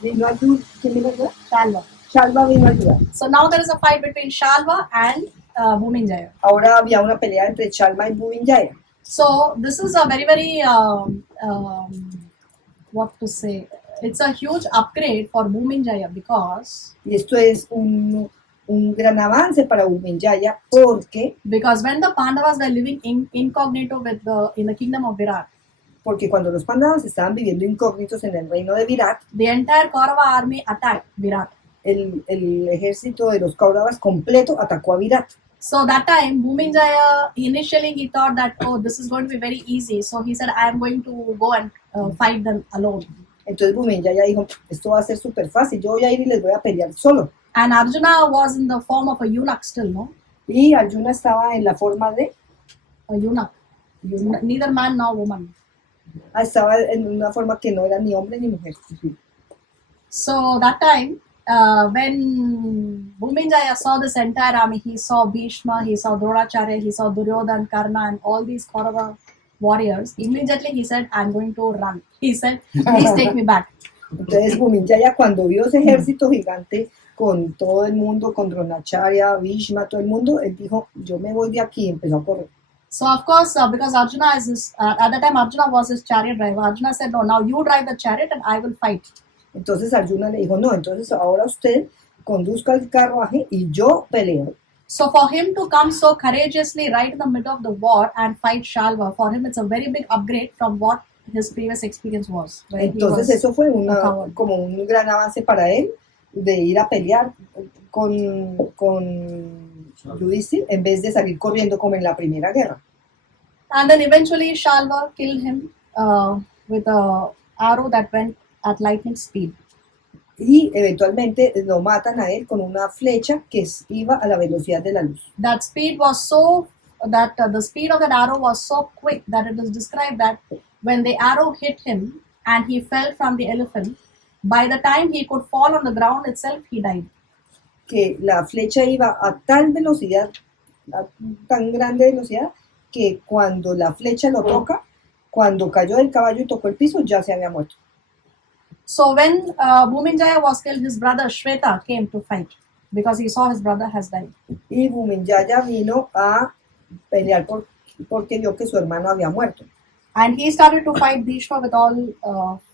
vino a ayudar? Shalva. Shalva vino a ayudar. So now there is a fight between Shalva and Bhuminjaya. Ahora había una pelea entre Shalva y Bhuminjaya. So this is a very, very, what to say, it's a huge upgrade for Bhuminjaya because Y esto es un gran avance para Bhuminjaya porque when the Pandavas were living incognito in the kingdom of Virat, cuando los Pandavas estaban viviendo incógnitos en el reino de Virat, the entire Kaurava army attacked Virat. el ejército de los Kauravas completo atacó a Virat. So that time, Bhuminjaya, initially he thought that, oh, this is going to be very easy. So he said, I am going to go and fight them alone. Entonces Bhuminjaya dijo, esto va a ser súper fácil, yo voy a ir y les voy a pelear solo. And Arjuna was in the form of a eunuch still, no? Y Arjuna estaba en la forma de, A eunuch. Neither man nor woman. estaba en una forma que no era ni hombre ni mujer. So that time, when Bhuminjaya saw this entire army, he saw Bhishma, he saw Dronacharya, he saw Duryodhan, Karna, and all these Kaurava warriors. Immediately he said, "I'm going to run." He said, "Please take me back." Entonces Bhuminjaya cuando vio ese ejército gigante con todo el mundo, con Dronacharya, Bhishma, todo el mundo, él dijo, yo me voy de aquí, y empezó a correr. So of course, because Arjuna is his, at that time Arjuna was his chariot driver. Arjuna said, "No, now you drive the chariot and I will fight." Entonces Arjuna le dijo, no, entonces ahora usted conduzca el carruaje y yo peleo. So for him to come so courageously right in the middle of the war and fight Shalva, for him it's a very big upgrade from what his previous experience was. Where he Entonces was eso fue a coward. como un gran avance para él de ir a pelear con Yudhishthir en vez de salir corriendo como en la primera guerra. And then eventually Shalva killed him with a arrow that went at lightning speed. Y eventualmente lo matan a él con una flecha que iba a la velocidad de la luz. That speed was so that the speed of that arrow was so quick that it is described that when the arrow hit him and he fell from the elephant, by the time he could fall on the ground itself, he died. Que la flecha iba a tal velocidad, a tan grande velocidad, que cuando la flecha lo toca, cuando cayó del caballo y tocó el piso, ya se había muerto. So when Bhuminjaya was killed, his brother Shweta came to fight because he saw his brother has died. Y Bhuminjaya vino a pelear porque vio que su hermano había muerto. And he started to fight Bhishma with all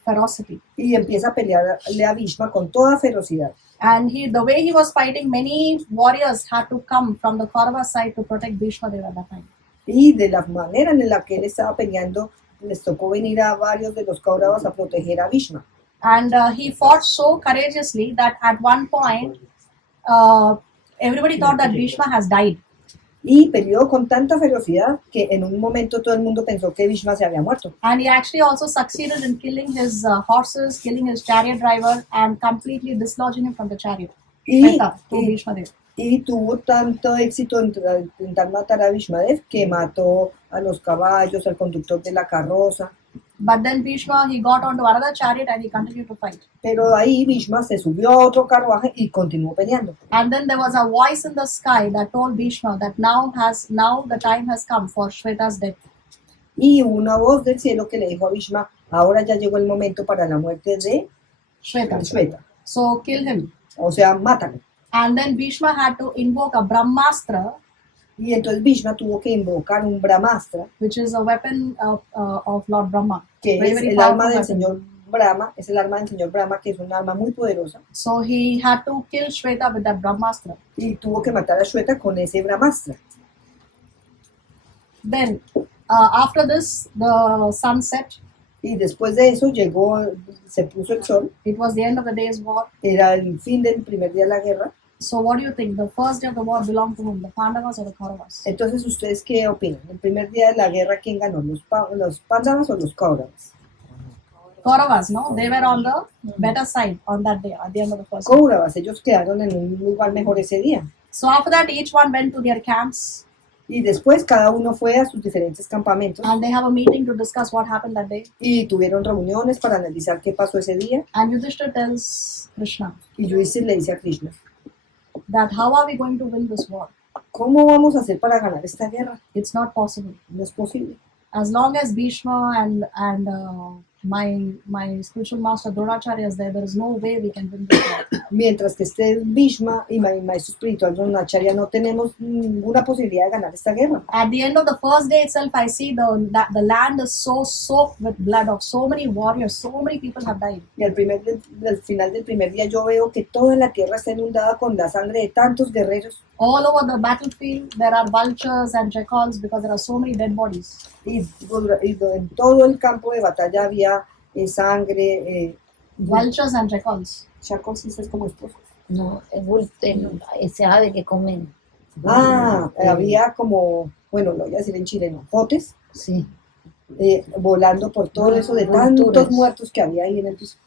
ferocity. Y empieza a pelearle a Bhishma con toda ferocidad. And the way he was fighting, many warriors had to come from the Kaurava side to protect Bhishma Deva at that time. Y de la manera en la que él estaba peleando, les tocó venir a varios de los Kauravas a proteger a Bhishma. And he fought so courageously that at one point, everybody thought that Bhishma has died. Y peleó con tanta ferocidad que en un momento todo el mundo pensó que Bhishma se había muerto. And he actually also succeeded in killing his horses, killing his chariot driver, and completely dislodging him from the chariot. Shweta to Bhishma Deva. Y tuvo tanto éxito en intentar matar a Bhishmadev que mató a los caballos, al conductor de la carroza. But then Bhishma, he got onto another chariot and he continued to fight. Pero ahí Bhishma se subió a otro carruaje y continuó peleando. And then there was a voice in the sky that told Bhishma that now the time has come for Shweta's death. Y una voz del cielo que le dijo a Bhishma, ahora ya llegó el momento para la muerte de Shweta. So kill him. O sea, mátalo. And then Bhishma had to invoke a Brahmastra, Y entonces Bhishma tuvo que invocar un Brahmastra, which is a weapon of Lord Brahma. que Very, es very el powerful arma del weapon. señor Brahma, es el arma del señor Brahma, que es un arma muy poderosa. So he had to kill Shweta with that Brahmastra. Y tuvo que matar a Shweta con ese Brahmastra. Then after this, the sun set. Y después de eso se puso el sol, It was the end of the day's war. era el fin del primer día de la guerra. So what do you think? The first day of the war belonged to whom? The Pandavas or the Kauravas? Entonces, ¿ustedes qué opinan? ¿El primer día de la guerra quién ganó? ¿Los Pándavas o los Kauravas? Kauravas, no? They were on the better side on that day, at the end of the first day. Kauravas, ellos quedaron en un lugar mejor ese día. So after that, each one went to their camps Y después cada uno fue a sus diferentes campamentos and they have a meeting to discuss what happened that day. y tuvieron reuniones para analizar qué pasó ese día. And Yudhishthira tells Krishna Y Yudhishthira le dice a Krishna, that how are we going to win this war? ¿cómo vamos a hacer para ganar esta guerra? It's not possible. No es posible. As long as Bhishma and my spiritual master Dronacharya is there is no way we can win this war. Mientras que esté Bhishma y mi maestro espiritual Dronacharya, no tenemos ninguna posibilidad de ganar esta guerra. At the end of the first day itself, I see the land is so soaked with blood of so many warriors, so many people have died. Y al final del primer día yo veo que toda la tierra está inundada con la sangre de tantos guerreros. All over the battlefield, there are vultures and jackals because there are so many dead bodies. Y en todo el campo de batalla había sangre. Vultures and jackals. Chacos, es como esposo. No, ese ave que comen. Había como, bueno, lo voy a decir en chileno, jotes, Sí. volando por todo eso de Vulturas. tantos muertos que había ahí en el piso.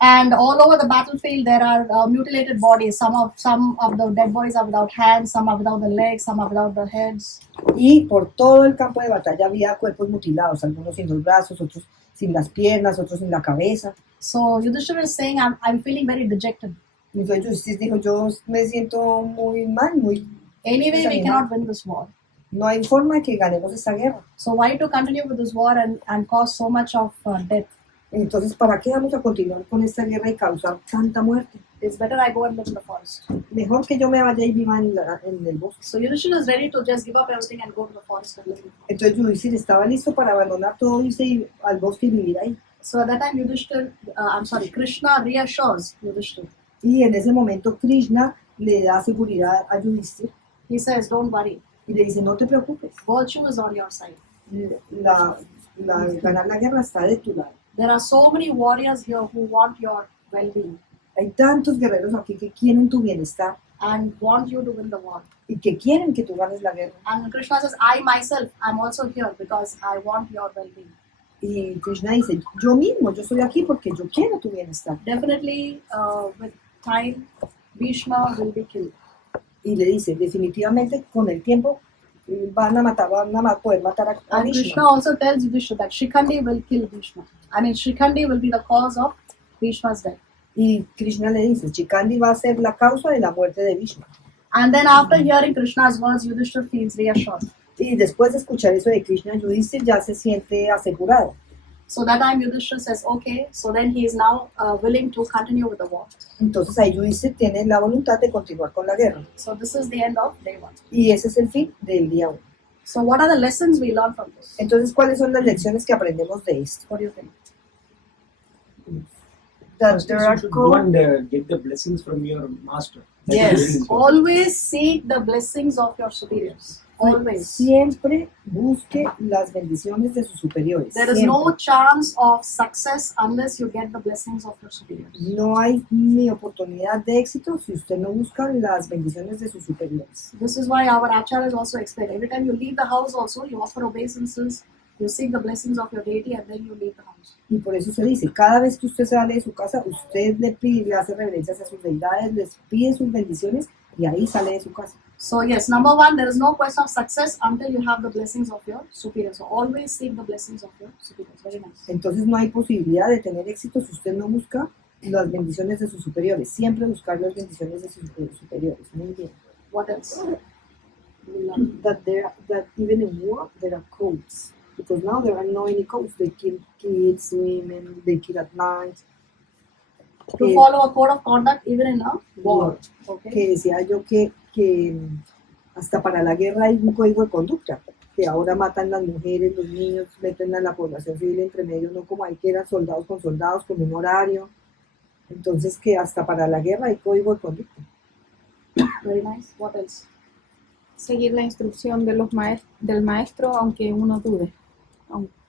And all over the battlefield, there are mutilated bodies. Some of the dead bodies are without hands, some are without the legs, some are without the heads. Y por todo el campo de batalla había cuerpos mutilados, algunos sin los brazos, otros sin las piernas, otro sin la cabeza. So Yudhishthira is saying, I'm feeling very dejected. Entonces Yudhishthira dijo, yo me siento muy mal, muy... Anyway, we Desanimado. cannot win this war. No hay forma de que ganemos esta guerra. So why to continue with this war and cause so much of death? Entonces, ¿para qué vamos a continuar con esta guerra y causar tanta muerte? It's better I go and live in the forest. Mejor que yo me vaya y viva en el bosque. So Yudhishthira is ready to just give up everything and go to the forest and live. Entonces Yudhishthira estaba listo para abandonar todo, irse al bosque y vivir ahí. So at that time Krishna reassures Yudhishthira. Y en ese momento Krishna le da seguridad a Yudhishthira He says, don't worry, y le dice, no te preocupes, virtue is on your side. Ganar la guerra está de tu lado. There are so many warriors here who want your well-being Hay tantos guerreros aquí que quieren tu bienestar and want you to win the war. y que quieren que tú ganes la guerra. And Krishna says, I myself am also here because I want your well-being. Y Krishna dice, yo mismo, yo estoy aquí porque yo quiero tu bienestar. Definitely, with time, Bhishma will be killed. Y le dice, definitivamente con el tiempo van a poder matar a And Krishna Bhishma. also tells Yudhishthira that Shikhandi will kill Bhishma. I mean, Shikhandi will be the cause of Bhishma's death. Y Krishna le dice, Shikandi va a ser la causa de la muerte de Bhishma. And then after hearing Krishna's words, Yudhishthira feels reassured. Y después de escuchar eso de Krishna, Yudhishthira ya se siente asegurado. So that time Yudhishthira says, okay, so then he is now willing to continue with the war. Entonces ahí Yudhishthira tiene la voluntad de continuar con la guerra. So this is the end of day 1. Y ese es el fin del día 1. So what are the lessons we learn from this? Entonces, ¿cuáles son las lecciones que aprendemos de esto? What do you think? That First there is are you should go and get the blessings from your master. That is very Yes. important. Always seek the blessings of your superiors. Always. Siempre busque las bendiciones de sus superiores. There is Siempre. no chance of success unless you get the blessings of your superiors. No hay ni oportunidad de éxito si usted no busca las bendiciones de sus superiores. This is why our acharyas also explain. Every time you leave the house also, you offer obeisances, you seek the blessings of your deity and then you leave the house. Y por eso se dice, cada vez que usted sale de su casa, usted le pide, le hace reverencias a sus deidades, les pide sus bendiciones y ahí sale de su casa. So yes, number 1, there is no question of success until you have the blessings of your superiors. So always seek the blessings of your superiors. Very nice. Entonces no hay posibilidad de tener éxito si usted no busca las bendiciones de sus superiores. Siempre buscar las bendiciones de sus superiores. Muy bien. What else? That even in war there are codes. Because now there are no any codes. They kill kids, women, they kill at night. To follow a code of conduct even in a war. Okay. Que decía yo que hasta para la guerra hay un código de conducta, que ahora matan las mujeres, los niños, meten a la población civil entre medio, no como hay que eran soldados, con un horario. Entonces que hasta para la guerra hay código de conducta. Very nice. What else? Seguir la instrucción de del maestro aunque uno dude.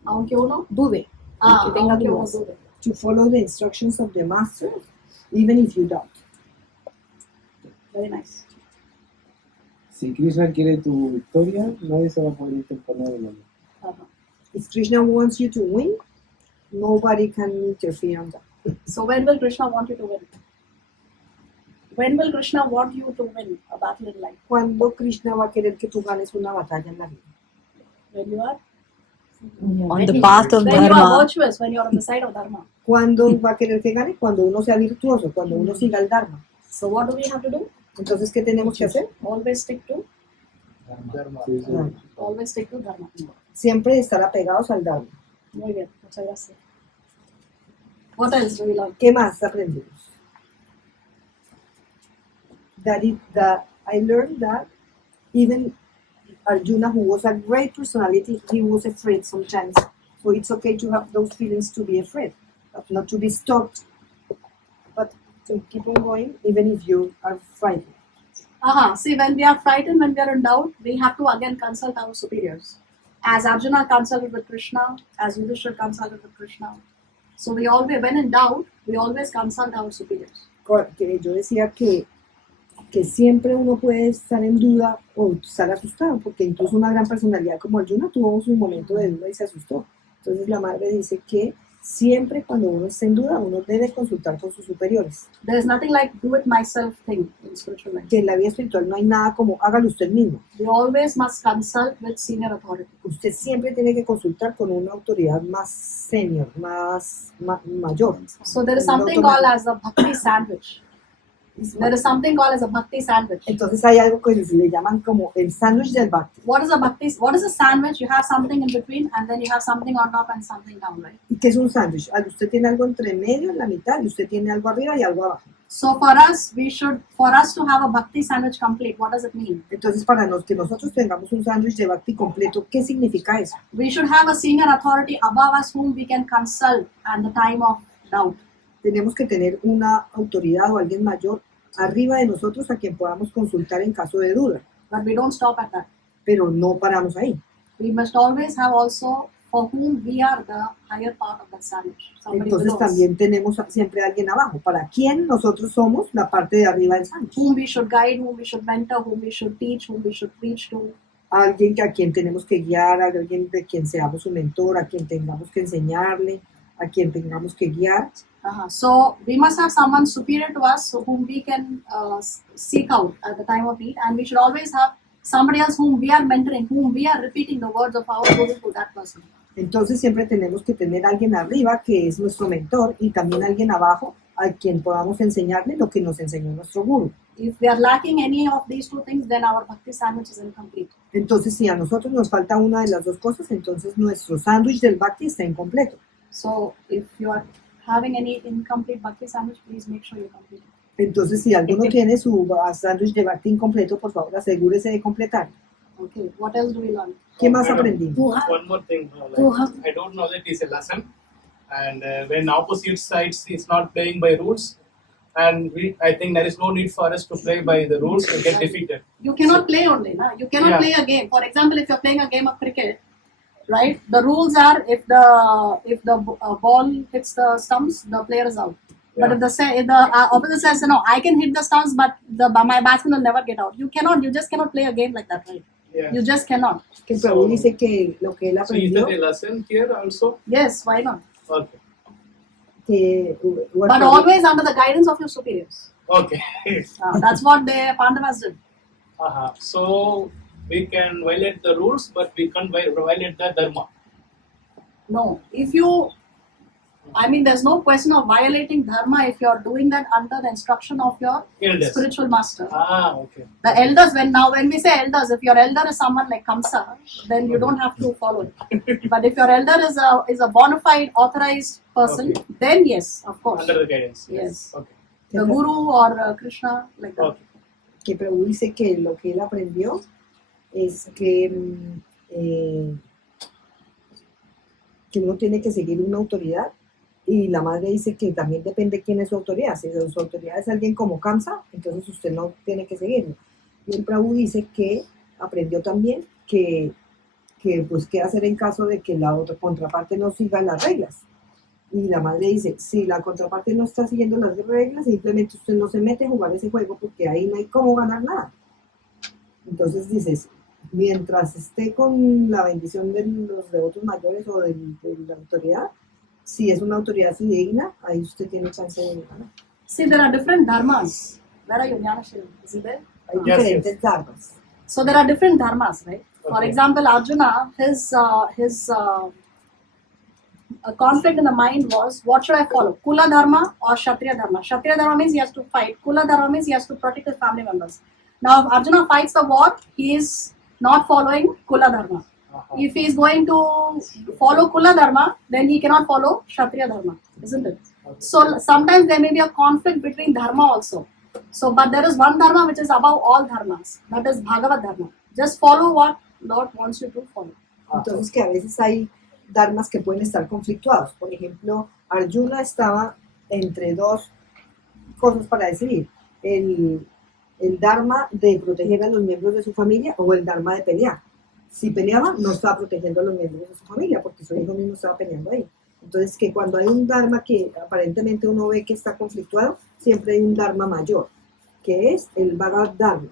Aunque uno Dude. aunque tenga uno dudas. dude. To follow the instructions of the master, even if you doubt. Very nice. Si Krishna quiere tu victoria, nadie se va a poder interponer en ella. Uh-huh. If Krishna wants you to win, nobody can interfere on that. So when will Krishna want you to win? When will Krishna want you to win a battle in life? ¿Cuándo Krishna va a querer que tú ganes una batalla en la vida? When you are On the path of when you are Dharma, virtuous, when you are on the side of Dharma. ¿Cuándo va a querer que gane? Cuando uno sea virtuoso, cuando uno siga el Dharma. So what do we have to do? Entonces, ¿qué tenemos que hacer? Always stick to Sí, sí. Ah, always stick to Dharma. Siempre estar apegados al Dharma. Muy bien, muchas gracias. What else do we learn? ¿Qué más aprendemos? That I learned that even Arjuna, who was a great personality, he was afraid sometimes. So it's okay to have those feelings to be afraid, but not to be stopped, but to keep on going even if you are frightened. See, when we are frightened, when we are in doubt, we have to again consult our superiors. As Arjuna consulted with Krishna, as Yudhishthira consulted with Krishna. So we always, when in doubt, we always consult our superiors. Que yo decía que siempre uno puede estar en duda o estar asustado, porque incluso una gran personalidad como Arjuna tuvo su momento de duda y se asustó. Entonces la madre dice que Siempre cuando uno está en duda, uno debe consultar con sus superiores. There's nothing like do it myself thing in spiritual life. Que en la vida espiritual no hay nada como hágalo usted mismo. You always must consult with senior authority. Usted siempre tiene que consultar con una autoridad más senior, mayor. So there is Un something automático. called as a bhakti sandwich. There is something called as a bhakti sandwich. Entonces hay algo que se le llaman como el sándwich del bhakti. What is a bhakti? What is a sandwich? You have something in between, and then you have something on top and something down, right? ¿Y qué es un sándwich? Usted tiene algo entre medio, en la mitad, y usted tiene algo arriba y algo abajo. So for us, for us to have a bhakti sandwich complete, what does it mean? Entonces, para que nosotros tengamos un sándwich de bhakti completo, ¿qué significa eso? We should have a senior authority above us whom we can consult at the time of doubt. Tenemos que tener una autoridad o alguien mayor arriba de nosotros a quien podamos consultar en caso de duda, But we don't stop at that. pero no paramos ahí. We must always have also for whom we are the higher part of that sandwich. Somebody Entonces below us, también tenemos siempre alguien abajo, para quien nosotros somos la parte de arriba del sándwich. whom we should guide, whom we should mentor, whom we should teach, whom we should preach to. Alguien a quien tenemos que guiar, a alguien de quien seamos su mentor, a quien tengamos que enseñarle, a quien tengamos que guiar. So we must have someone superior to us whom we can seek out at the time of need, and we should always have somebody else whom we are mentoring, whom we are repeating the words of our Guru to that person. Entonces siempre tenemos que tener alguien arriba que es nuestro mentor y también alguien abajo a quien podamos enseñarle lo que nos enseñó nuestro guru. If we are lacking any of these two things, then our bhakti sandwich is incomplete. Entonces si a nosotros nos falta una de las dos cosas, entonces nuestro sándwich del bhakti está incompleto. So if you are having any incomplete bhakti sandwich, please make sure you complete it. Entonces si alguno tiene su sándwich de bhakti incompleto, por favor asegúrese de completar. Okay, what else do we learn? ¿Qué más aprendimos? One more thing. I don't know that it's a lesson. And when opposite sides is not playing by rules, and I think there is no need for us to play by the rules to get defeated. You cannot play only, na? You cannot Yeah. play a game. For example, if you're playing a game of cricket, right? The rules are if the ball hits the stumps, the player is out. But if the opposite says, no, I can hit the stumps, but my batsman will never get out. You just cannot play a game like that, right? Yeah. You just cannot. Que Prabhu dice que lo que él So is aprendió, that a lesson here also? Yes, why not? Okay. que what But Prabhu- always under the guidance of your superiors. Okay. That's what the Pandavas did. So we can violate the rules, but we can't violate the dharma. No, there's no question of violating dharma if you're doing that under the instruction of your Elders. spiritual master. Okay. The elders, when we say elders, if your elder is someone like Kamsa, then you don't have to follow it. But if your elder is a bona fide authorized person, Okay. then yes, of course. Under the guidance. Yes. Okay. The Guru or Krishna, like that. Okay. que Prabhu dice que lo que él aprendió es que uno tiene que seguir una autoridad, y la madre dice que también depende quién es su autoridad. Si su autoridad es alguien como Kamsa, entonces usted no tiene que seguirlo. Y el Prabhu dice que aprendió también que pues qué hacer en caso de que la otra contraparte no siga las reglas. Y la madre dice, si la contraparte no está siguiendo las reglas, simplemente usted no se mete a jugar ese juego porque ahí no hay cómo ganar nada. Entonces dices, mientras esté con la bendición de los devotos mayores o de la autoridad, si es una autoridad fidedigna, ahí usted tiene chance de ganar. See, there are different dharmas. Where are you, Jnanashri? Is it there? Hay Yes, diferentes dharmas. So there are different dharmas, right? For Okay. example, Arjuna, his conflict in the mind was, what should I follow? Kula dharma or Kshatriya dharma? Kshatriya dharma means he has to fight. Kula dharma means he has to protect his family members. Now, if Arjuna fights the war, he is not following Kula dharma. If he is going to follow Kula dharma, then he cannot follow Kshatriya dharma, isn't it? So sometimes there may be a conflict between dharma also. So, but there is one dharma which is above all dharmas. That is Bhagavad dharma. Just follow what Lord wants you to follow. Entonces que a veces hay dharmas que pueden estar conflictuados. Por ejemplo, Arjuna estaba entre dos cosas para decidir. El dharma de proteger a los miembros de su familia o el dharma de pelear. Si peleaba, no estaba protegiendo a los miembros de su familia porque su hijo mismo estaba peleando ahí. Entonces, que cuando hay un dharma que aparentemente uno ve que está conflictuado, siempre hay un dharma mayor, que es el Bhagavad Dharma.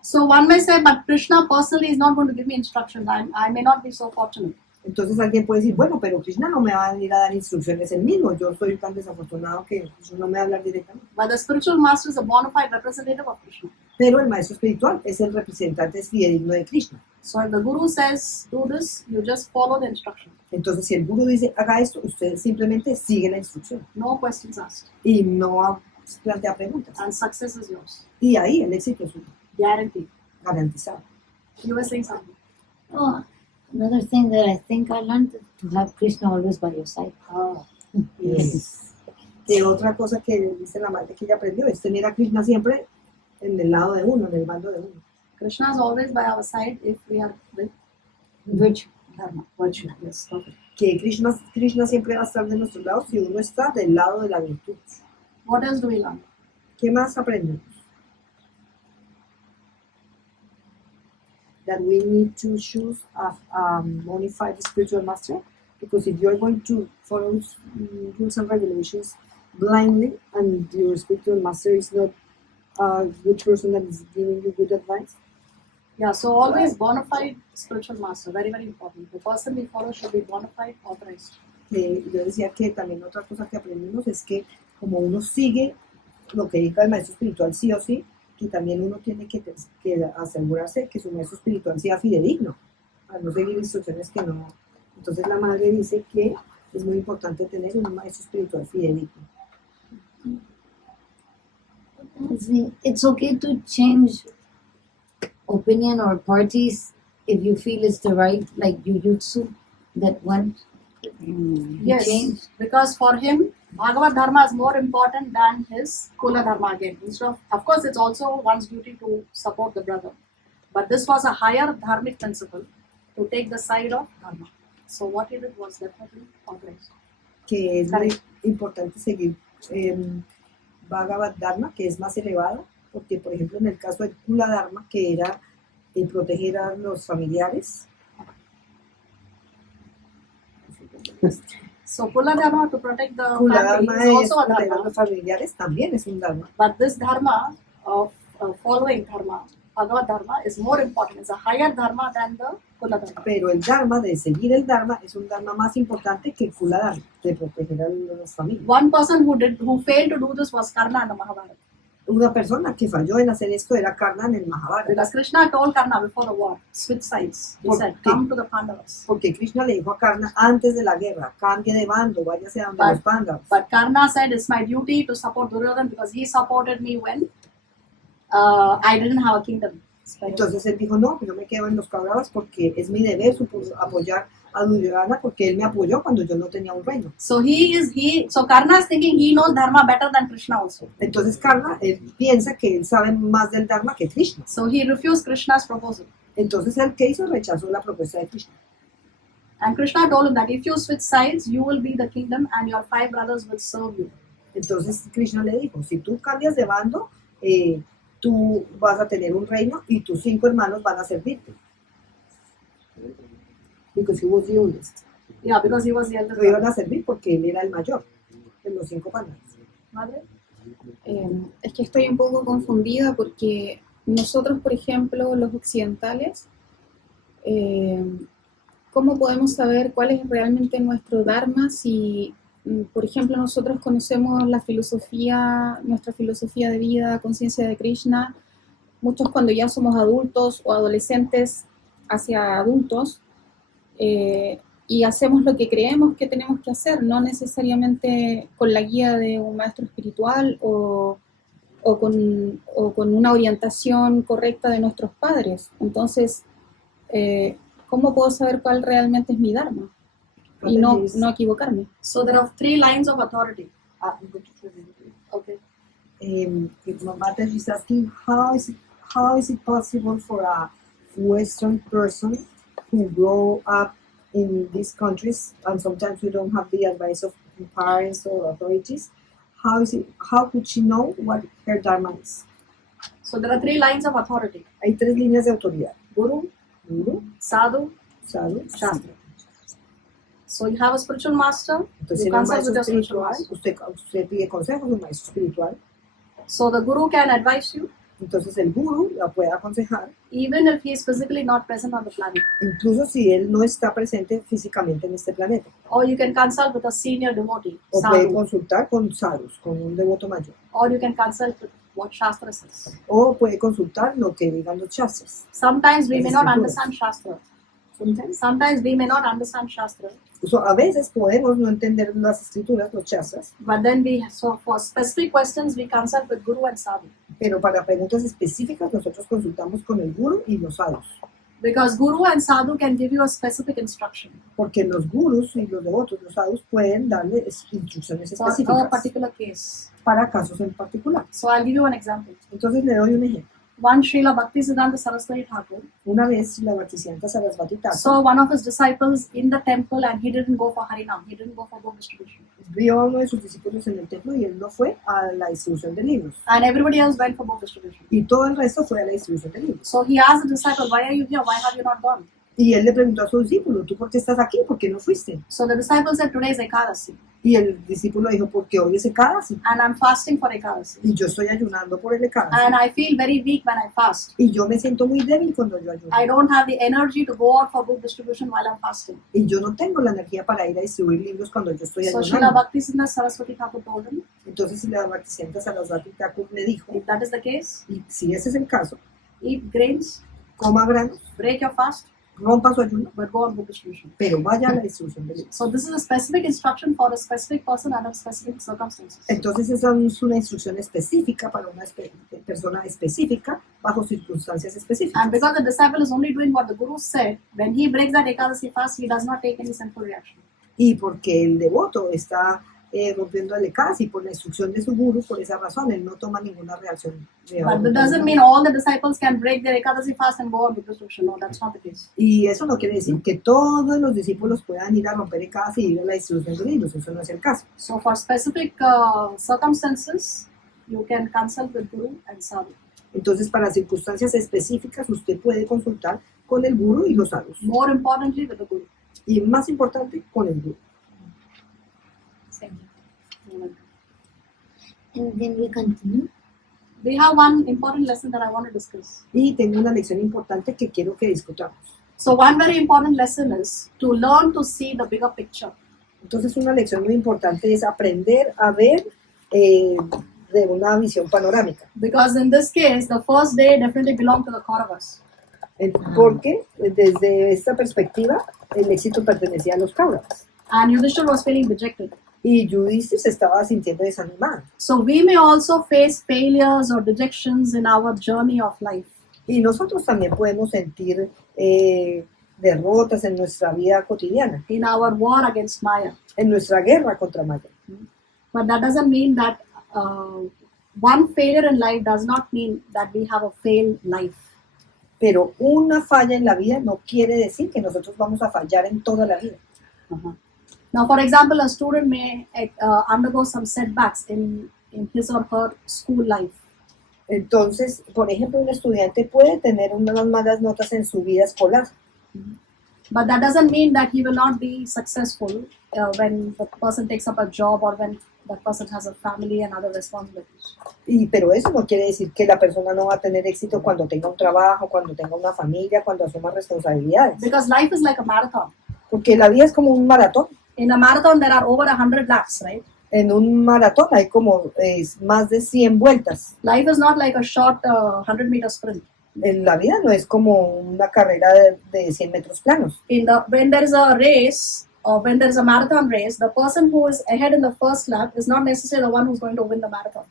So one may say, but Krishna personally is not going to give me instructions. I may not be so fortunate. Entonces alguien puede decir, bueno, pero Krishna no me va a venir a dar instrucciones él mismo, yo soy tan desafortunado que Krishna no me va a hablar directamente. But the spiritual master is a bona fide representative of Krishna. Pero el maestro espiritual es el representante fidedigno de Krishna. So if the guru says do this, you just follow the instruction. Entonces si el gurú dice, haga esto, usted simplemente sigue la instrucción No questions asked. y no plantea preguntas. And success is yours. Y ahí el éxito es suyo, Guaranteed. garantizado. You were saying something. Oh, another thing that I think I learned to have Krishna always by your side. Yes. Que otra cosa que dice la madre que ella aprendió es tener a Krishna siempre en el lado de uno, en el bando de uno. Krishna is always by our side if we are with Virtue. dharma, virtue. Yes, perfect. Que Krishna siempre va a estar de nuestro lado si uno está del lado de la virtud. What else do we learn? ¿Qué más aprendemos? That we need to choose a bona fide spiritual master, because if you're going to follow rules and regulations blindly and your spiritual master is not a good person that is giving you good advice, Yeah, so always bona fide spiritual master, very, very important. The person we follow should be bona fide, authorized. yo decía que también otra cosa que aprendimos es que como uno sigue lo que diga el maestro espiritual sí o sí, que también uno tiene que asegurarse que su maestro espiritual sea fidedigno, a no seguir instrucciones que no. Entonces la madre dice que es muy importante tener un maestro espiritual fidedigno. It's okay to change opinion or parties if you feel it's the right, like Jujutsu that went. Yes, Change. because for him, Bhagavad Dharma is more important than his Kula Dharma again. Instead of course, it's also one's duty to support the brother. But this was a higher dharmic principle to take the side of Dharma. So what he did was definitely authorized. Que es muy Correcto. importante seguir Bhagavad Dharma, que es más elevado, porque por ejemplo en el caso del Kula Dharma, que era proteger a los familiares, So Kula Dharma to protect the Kula family Dharma is es also a proteger a Dharma. los familiares, también es un Dharma. But this Dharma of following Dharma, Bhagavad Dharma, is more important. It's a higher Dharma than the Kula Dharma. Pero el Dharma, de seguir el Dharma, es un Dharma más importante que el Kula Dharma, de proteger a las familias. One person who failed to do this was Karna in the Mahabharata. Una persona que falló en hacer esto era Karna en el Mahabharata, Because Krishna told Karna before the war, switch sides. He ¿Por said, qué? come to the Pandavas. porque Krishna le dijo a Karna antes de la guerra, cambie de bando, váyase a donde But- los Pandavas. But Karna said, it's my duty to support Duryodhana because he supported me when I didn't have a kingdom. Entonces él dijo, no, yo me quedo en los Kauravas porque es mi deber apoyar a Duryodhana porque él me apoyó cuando yo no tenía un reino. So so Karna is thinking he knows Dharma better than Krishna also. Entonces Karna, él piensa que él sabe más del Dharma que Krishna. So he refused Krishna's proposal. Entonces él, ¿qué hizo? Rechazó la propuesta de Krishna. And Krishna told him that if you switch sides, you will be the kingdom and your 5 brothers will serve you. Entonces Krishna le dijo, si tú cambias de bando, tú vas a tener un reino y tus 5 hermanos van a servirte. Because he was the oldest. Yeah, because he was the elder Lo iban brother. a servir porque él era el mayor de los 5 Pandavas. Madre? Es que estoy un poco confundida porque nosotros, por ejemplo, los occidentales, ¿cómo podemos saber cuál es realmente nuestro Dharma si, por ejemplo, nosotros conocemos la filosofía, nuestra filosofía de vida, conciencia de Krishna, muchos cuando ya somos adultos o adolescentes hacia adultos, y hacemos lo que creemos que tenemos que hacer, no necesariamente con la guía de un maestro espiritual o con una orientación correcta de nuestros padres. Entonces, ¿cómo puedo saber cuál realmente es mi Dharma? Y no equivocarme. So there are 3 lines of authority. I'm going to translate it. Okay. Mata is asking how is it possible for a Western person who grow up in these countries and sometimes we don't have the advice of parents or authorities, how could she know what her Dharma is? So there are 3 lines of authority. Hay 3 líneas de autoridad: Guru, Guru, Sadhu, Sadhu, Shastra. So you have a spiritual master, Entonces you tiene un consult with maestro your spiritual espiritual, master. usted pide consejo de un maestro espiritual. So the Guru can advise you, Entonces el guru la puede aconsejar, even if he is physically not present on the planet. incluso si él no está presente físicamente en este planeta. Or you can consult with a senior devotee, O puede sadhu. consultar con sadhus, con un devoto mayor. Or you can consult with what Shastra says. O puede consultar lo que digan los shastras. Sometimes we Las may not escrituras. understand Shastra. Sometimes we may not understand Shastra. So, a veces podemos no entender las escrituras, los shastras, But then so for specific questions, we consult with Guru and Sadhu. pero para preguntas específicas nosotros consultamos con el guru y los sadhus. Because Guru and Sadhu can give you a specific instruction Porque los gurus y los devotos, los sadhus, pueden darle instrucciones for a específicas particular case. para casos en particular. So I'll give you an example. Entonces le doy un ejemplo. One Srila Bhaktisiddhanta Saraswati Thakur Una vez la Bhaktisiddhanta Sarasvati Thakur saw one of his disciples in the temple and he didn't go for Harinam, he didn't go for book distribution. vio a uno de sus discípulos en el templo y él no fue a la distribución de libros. And everybody else went for book distribution. Y todo el resto fue a la distribución de libros. So he asked the disciple, why are you here? Why have you not gone? Y él le preguntó a su discípulo, ¿tú por qué estás aquí? ¿Por qué no fuiste? So the disciple said, today is Ekadasi Y el discípulo dijo, porque hoy es Ekadasi. and I'm fasting for Ekadasi. Y yo estoy ayunando por el Ekadasi. And I feel very weak when I fast. Y yo me siento muy débil cuando yo ayuno. I don't have the energy to go out for book distribution while I'm fasting. Y yo no tengo la energía para ir a distribuir libros cuando yo estoy So Srila ayunando. Bhaktisiddhanta Saraswati Thakur told him, Entonces la Bhaktisiddhanta Sarasvati Thakur le dijo, if that is the case, y si ese es el caso, eat grains, coma granos, break your fast, rompa su ayuno, but go on book distribution. pero vaya a la distribución de libros. So this is a specific instruction for a specific person under specific circumstances. Entonces esa es una instrucción específica para una persona específica bajo circunstancias específicas. And because the disciple is only doing what the Guru said, when he breaks that Ekadasi fast, he does not take any sinful reaction. Y porque el devoto está rompiendo el Ekadasi por la instrucción de su guru, por esa razón él no toma ninguna reacción. But that doesn't mean all the disciples can break their Ekadasi fast and go on book distribution. No, that's not the case. Y eso no quiere decir que todos los discípulos puedan ir a romper Ekadasi y ir a la distribución de libros, eso no es el caso. So for specific circumstances, you can consult with Guru and Sadhu. Entonces, para circunstancias específicas, usted puede consultar con el guru y los sadhus. More importantly, with the Guru. Y más importante, con el guru. And then we continue. We have one important lesson that I want to discuss. Y tengo una lección importante que quiero que discutamos. So one very important lesson is to learn to see the bigger picture. Entonces, una lección muy importante es aprender a ver de una visión panorámica. Because in this case, the first day definitely belonged to the Kauravas. Porque desde esta perspectiva, el éxito pertenecía a los Kauravas. And Yudhishthira was feeling dejected. Y Yudhishthira se estaba sintiendo desanimado. So we may also face failures or dejections in our journey of life. Y nosotros también podemos sentir derrotas en nuestra vida cotidiana, In our war against Maya. en nuestra guerra contra Maya. But that doesn't mean that one failure in life does not mean that we have a failed life. Pero una falla en la vida no quiere decir que nosotros vamos a fallar en toda la vida. Now, for example, a student may undergo some setbacks in his or her school life. Entonces, por ejemplo, un estudiante puede tener unas malas notas en su vida escolar, But that doesn't mean that he will not be successful when the person takes up a job or when that person has a family and other responsibilities. pero eso no quiere decir que la persona no va a tener éxito cuando tenga un trabajo, cuando tenga una familia, cuando asuma responsabilidades. Because life is like a marathon. Porque la vida es como un maratón. In a marathon, there are over 100 laps, right? En un maratón hay como más de 100 vueltas. Life is not like a short 100-meter sprint. En la vida no es como una carrera de 100 metros planos. When there is a race or when there is a marathon race, the person who is ahead in the first lap is not necessarily the one who's going to win the marathon.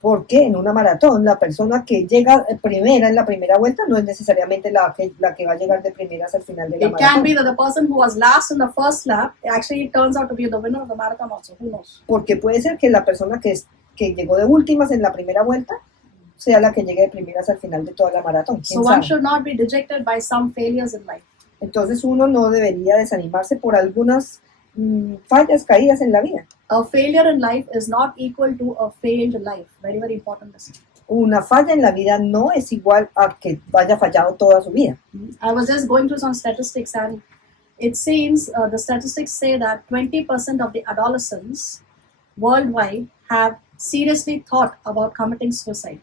Porque en una maratón la persona que llega primera en la primera vuelta no es necesariamente la que va a llegar de primeras al final de la It can maratón. be that the person who was last in the first lap actually turns out to be the winner of the marathon also. Who knows? Porque puede ser que la persona que llegó de últimas en la primera vuelta sea la que llegue de primeras al final de toda la maratón. So ¿Quién one sabe? should not be dejected by some failures in life. Entonces uno no debería desanimarse por algunas fallas, caídas en la vida. A failure in life is not equal to a failed life. Very, very important lesson. Una falla en la vida no es igual a que vaya fallado toda su vida. I was just going through some statistics, and it seems the statistics say that 20% of the adolescents worldwide have seriously thought about committing suicide.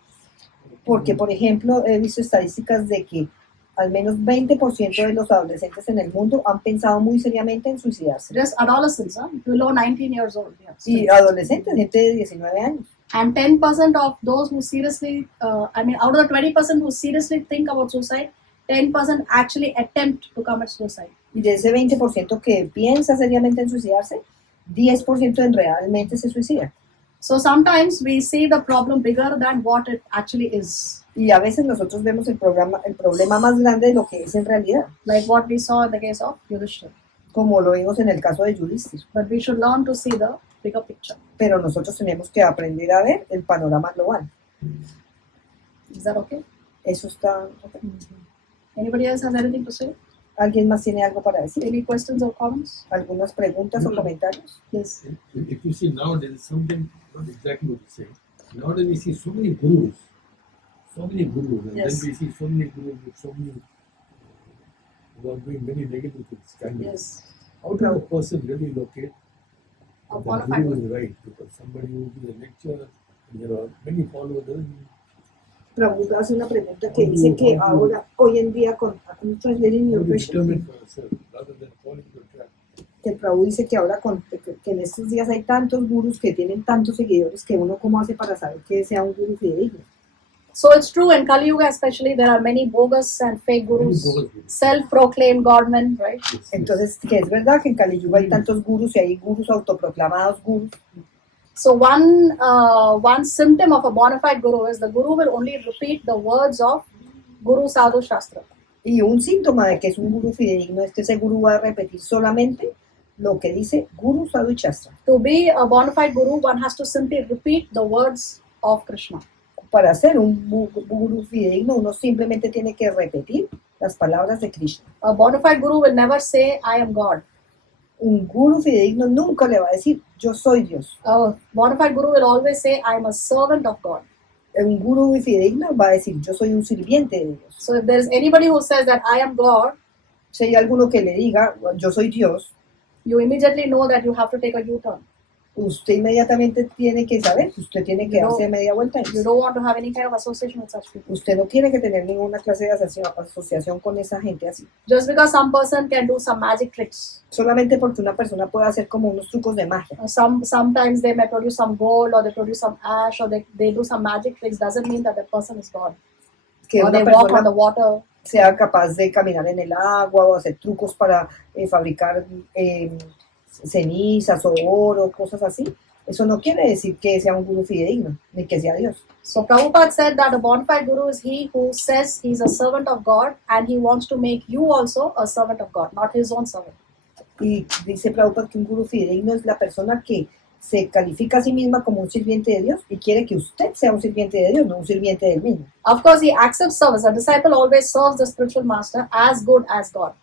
Porque, por ejemplo, he visto estadísticas de que al menos 20% de los adolescentes en el mundo han pensado muy seriamente en suicidarse. Just adolescents, below 19 years old. Yes. Y adolescentes, gente de 19 años. And 10% of those who seriously, out of the 20% who seriously think about suicide, 10% actually attempt to commit suicide. Y de ese 20% que piensa seriamente en suicidarse, 10% en realmente se suicida. So sometimes we see the problem bigger than what it actually is. Y a veces nosotros vemos el problema más grande de lo que es en realidad, Like what we saw in the case of Yudhishthira. como lo vimos en el caso de Yudhishthira. But we should learn to see the bigger picture. Pero nosotros tenemos que aprender a ver el panorama global. Is that okay? Eso está... Anybody else has anything to say? ¿Alguien más tiene algo para decir? Any questions or comments? ¿Algunas preguntas o comentarios? Yes. If you see nowadays something not exactly what you say. Nowadays we see so many gurus, and Yes. then we see so many gurus with so many who are doing many negative things. Yes. How does a person really locate A that qualified guru guru. is right? Because somebody will do a lecture, and there are many followers. Doesn't mean Prabhupada hace una pregunta que dice que ahora, hoy en día, I'm translating your how to question, determine for yourself rather than falling into a trap. que el Prabhu dice que ahora, que en estos días hay tantos gurus que tienen tantos seguidores que uno cómo hace para saber que sea un guru fidedigno. So it's true in Kali Yuga especially there are many bogus and fake gurus, Many bogus gurus. self-proclaimed godmen, right? Yes, yes. Entonces, que es verdad que en Kali Yuga hay tantos gurus y hay gurus autoproclamados gurus. So one symptom of a bona fide guru is the guru will only repeat the words of Guru Sadhu Shastra. Y un síntoma de que es un guru fidedigno es que ese guru va a repetir solamente lo que dice Guru Sadhu Shastra. To be a bona fide guru, one has to simply repeat the words of Krishna. Para ser un guru fidedigno, uno simplemente tiene que repetir las palabras de Krishna. A bona fide guru will never say, I am God. Un guru fidedigno nunca le va a decir, yo soy Dios. A bona fide guru will always say, I am a servant of God. Un guru fidedigno va a decir, yo soy un sirviente de Dios. So if there is anybody who says that I am God, Si hay alguno que le diga, yo soy Dios, you immediately know that you have to take a U-turn. usted inmediatamente tiene que saber que usted tiene que No. darse media vuelta. You don't want to have any kind of association with such people. Usted no tiene que tener ninguna clase de asociación con esa gente así. Just because some person can do some magic tricks. Solamente porque una persona puede hacer como unos trucos de magia. Sometimes they may produce some gold or they produce some ash or they do some magic tricks doesn't mean that the person is God. Que Or una they walk on the persona water. sea capaz de caminar en el agua o hacer trucos para fabricar cenizas o oro, cosas así. Eso no quiere decir que sea un guru fidedigno, ni que sea Dios. So Prabhupada said that a bona fide guru is he who says he's a servant of God and he wants to make you also a servant of God, not his own servant. Y dice Prabhupada que un guru fidedigno es la persona que se califica a sí misma como un sirviente de Dios y quiere que usted sea un sirviente de Dios, no un sirviente del mismo. Of course, he accepts service. A disciple always serves the spiritual master as good as God.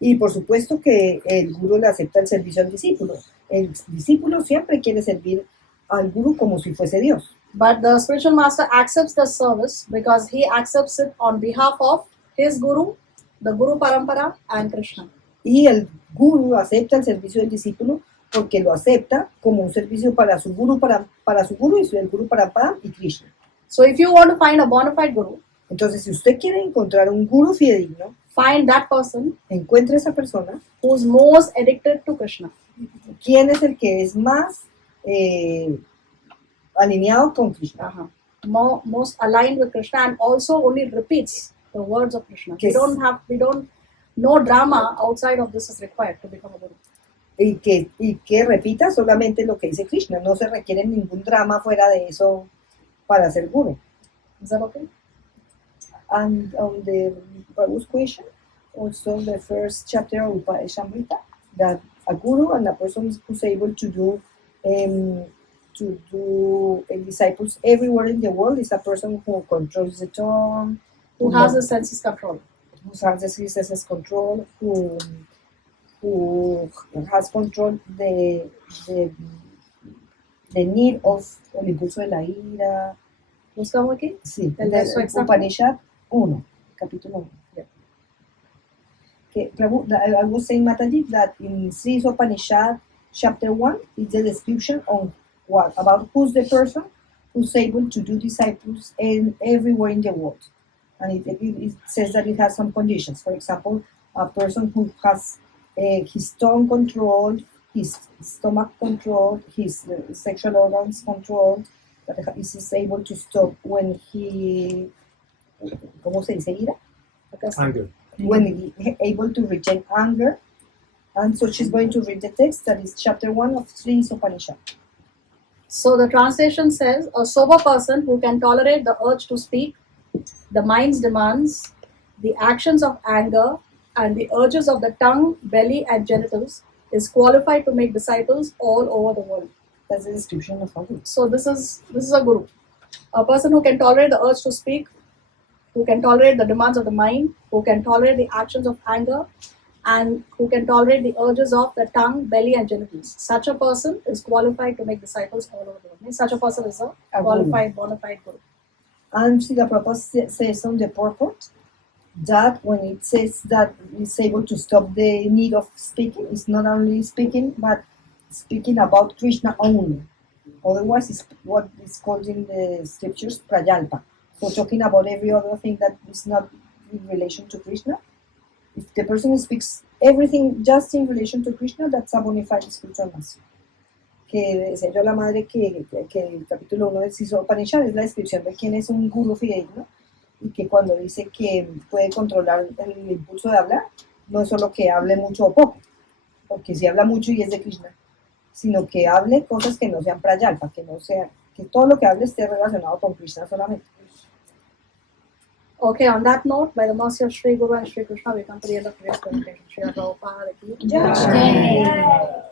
Y por supuesto que el guru le acepta el servicio al discípulo. El discípulo siempre quiere servir al guru como si fuese Dios. But the spiritual master accepts the service because he accepts it on behalf of his guru, the Guru Parampara, and Krishna. Y el guru acepta el servicio del discípulo porque lo acepta como un servicio para su guru, para su guru y el guru Parampara y Krishna. So if you want to find a bona fide guru, Entonces, si usted quiere encontrar un guru fidedigno, find that person encuentre esa persona. who's most addicted to Krishna. ¿Quién es el que es más alineado con Krishna? Most aligned with Krishna and also only repeats the words of Krishna. Yes. No drama outside of this is required to become a guru. Y que repita solamente lo que dice Krishna. No se requiere ningún drama fuera de eso para ser guru. Is that okay? And on the Prabhu's question, also the first chapter of Upadeshamrita, that a guru and a person who's able to do disciples everywhere in the world is a person who controls the tongue, Who has the senses control. who has the senses control, who has control the need of el impulso de la ira. ¿Buscamos aquí? Sí, El verso exacto. Upanishad 1, capítulo 1. Okay, Prabhu, I was saying, Mataji, that in Sri Upanishad chapter 1 is the description on what? About who's the person who's able to do disciples everywhere in the world. And it says that it has some conditions. For example, a person who has his tongue controlled, his stomach controlled, his sexual organs controlled, that is able to stop when he, ¿cómo se dice ira? Anger. When he able to reject anger. And so she's going to read the text, that is chapter 1 of Sri Upanishad. So the translation says, a sober person who can tolerate the urge to speak, the mind's demands, the actions of anger, and the urges of the tongue, belly, and genitals is qualified to make disciples all over the world. That's the description of a guru. So this is a guru. A person who can tolerate the urge to speak, who can tolerate the demands of the mind, who can tolerate the actions of anger, and who can tolerate the urges of the tongue, belly, and genitals. Such a person is qualified to make disciples all over the world. Such a person is a qualified, bona fide guru. And Srila Prabhupada says on the purport that when it says that it's able to stop the need of speaking, it's not only speaking, but speaking about Krishna only. Otherwise, it's what is called in the scriptures prayalpa. So talking about every other thing that is not in relation to Krishna. If the person speaks everything just in relation to Krishna, that's a bona fide spiritual master. Que decía yo a la madre que el capítulo 1 del Sri Upanishad es la descripción de quién es un guru fidedigno, y que cuando dice que puede controlar el impulso de hablar, no es solo que hable mucho o poco, porque si habla mucho y es de Krishna, sino que hable cosas que no sean prayalpa, que todo lo que hable esté relacionado con Krishna solamente. Okay, on that note, by the mercy of Sri Guru and Sri Krishna, we come to the end of today's presentation. Sri Prabhupada ki jai.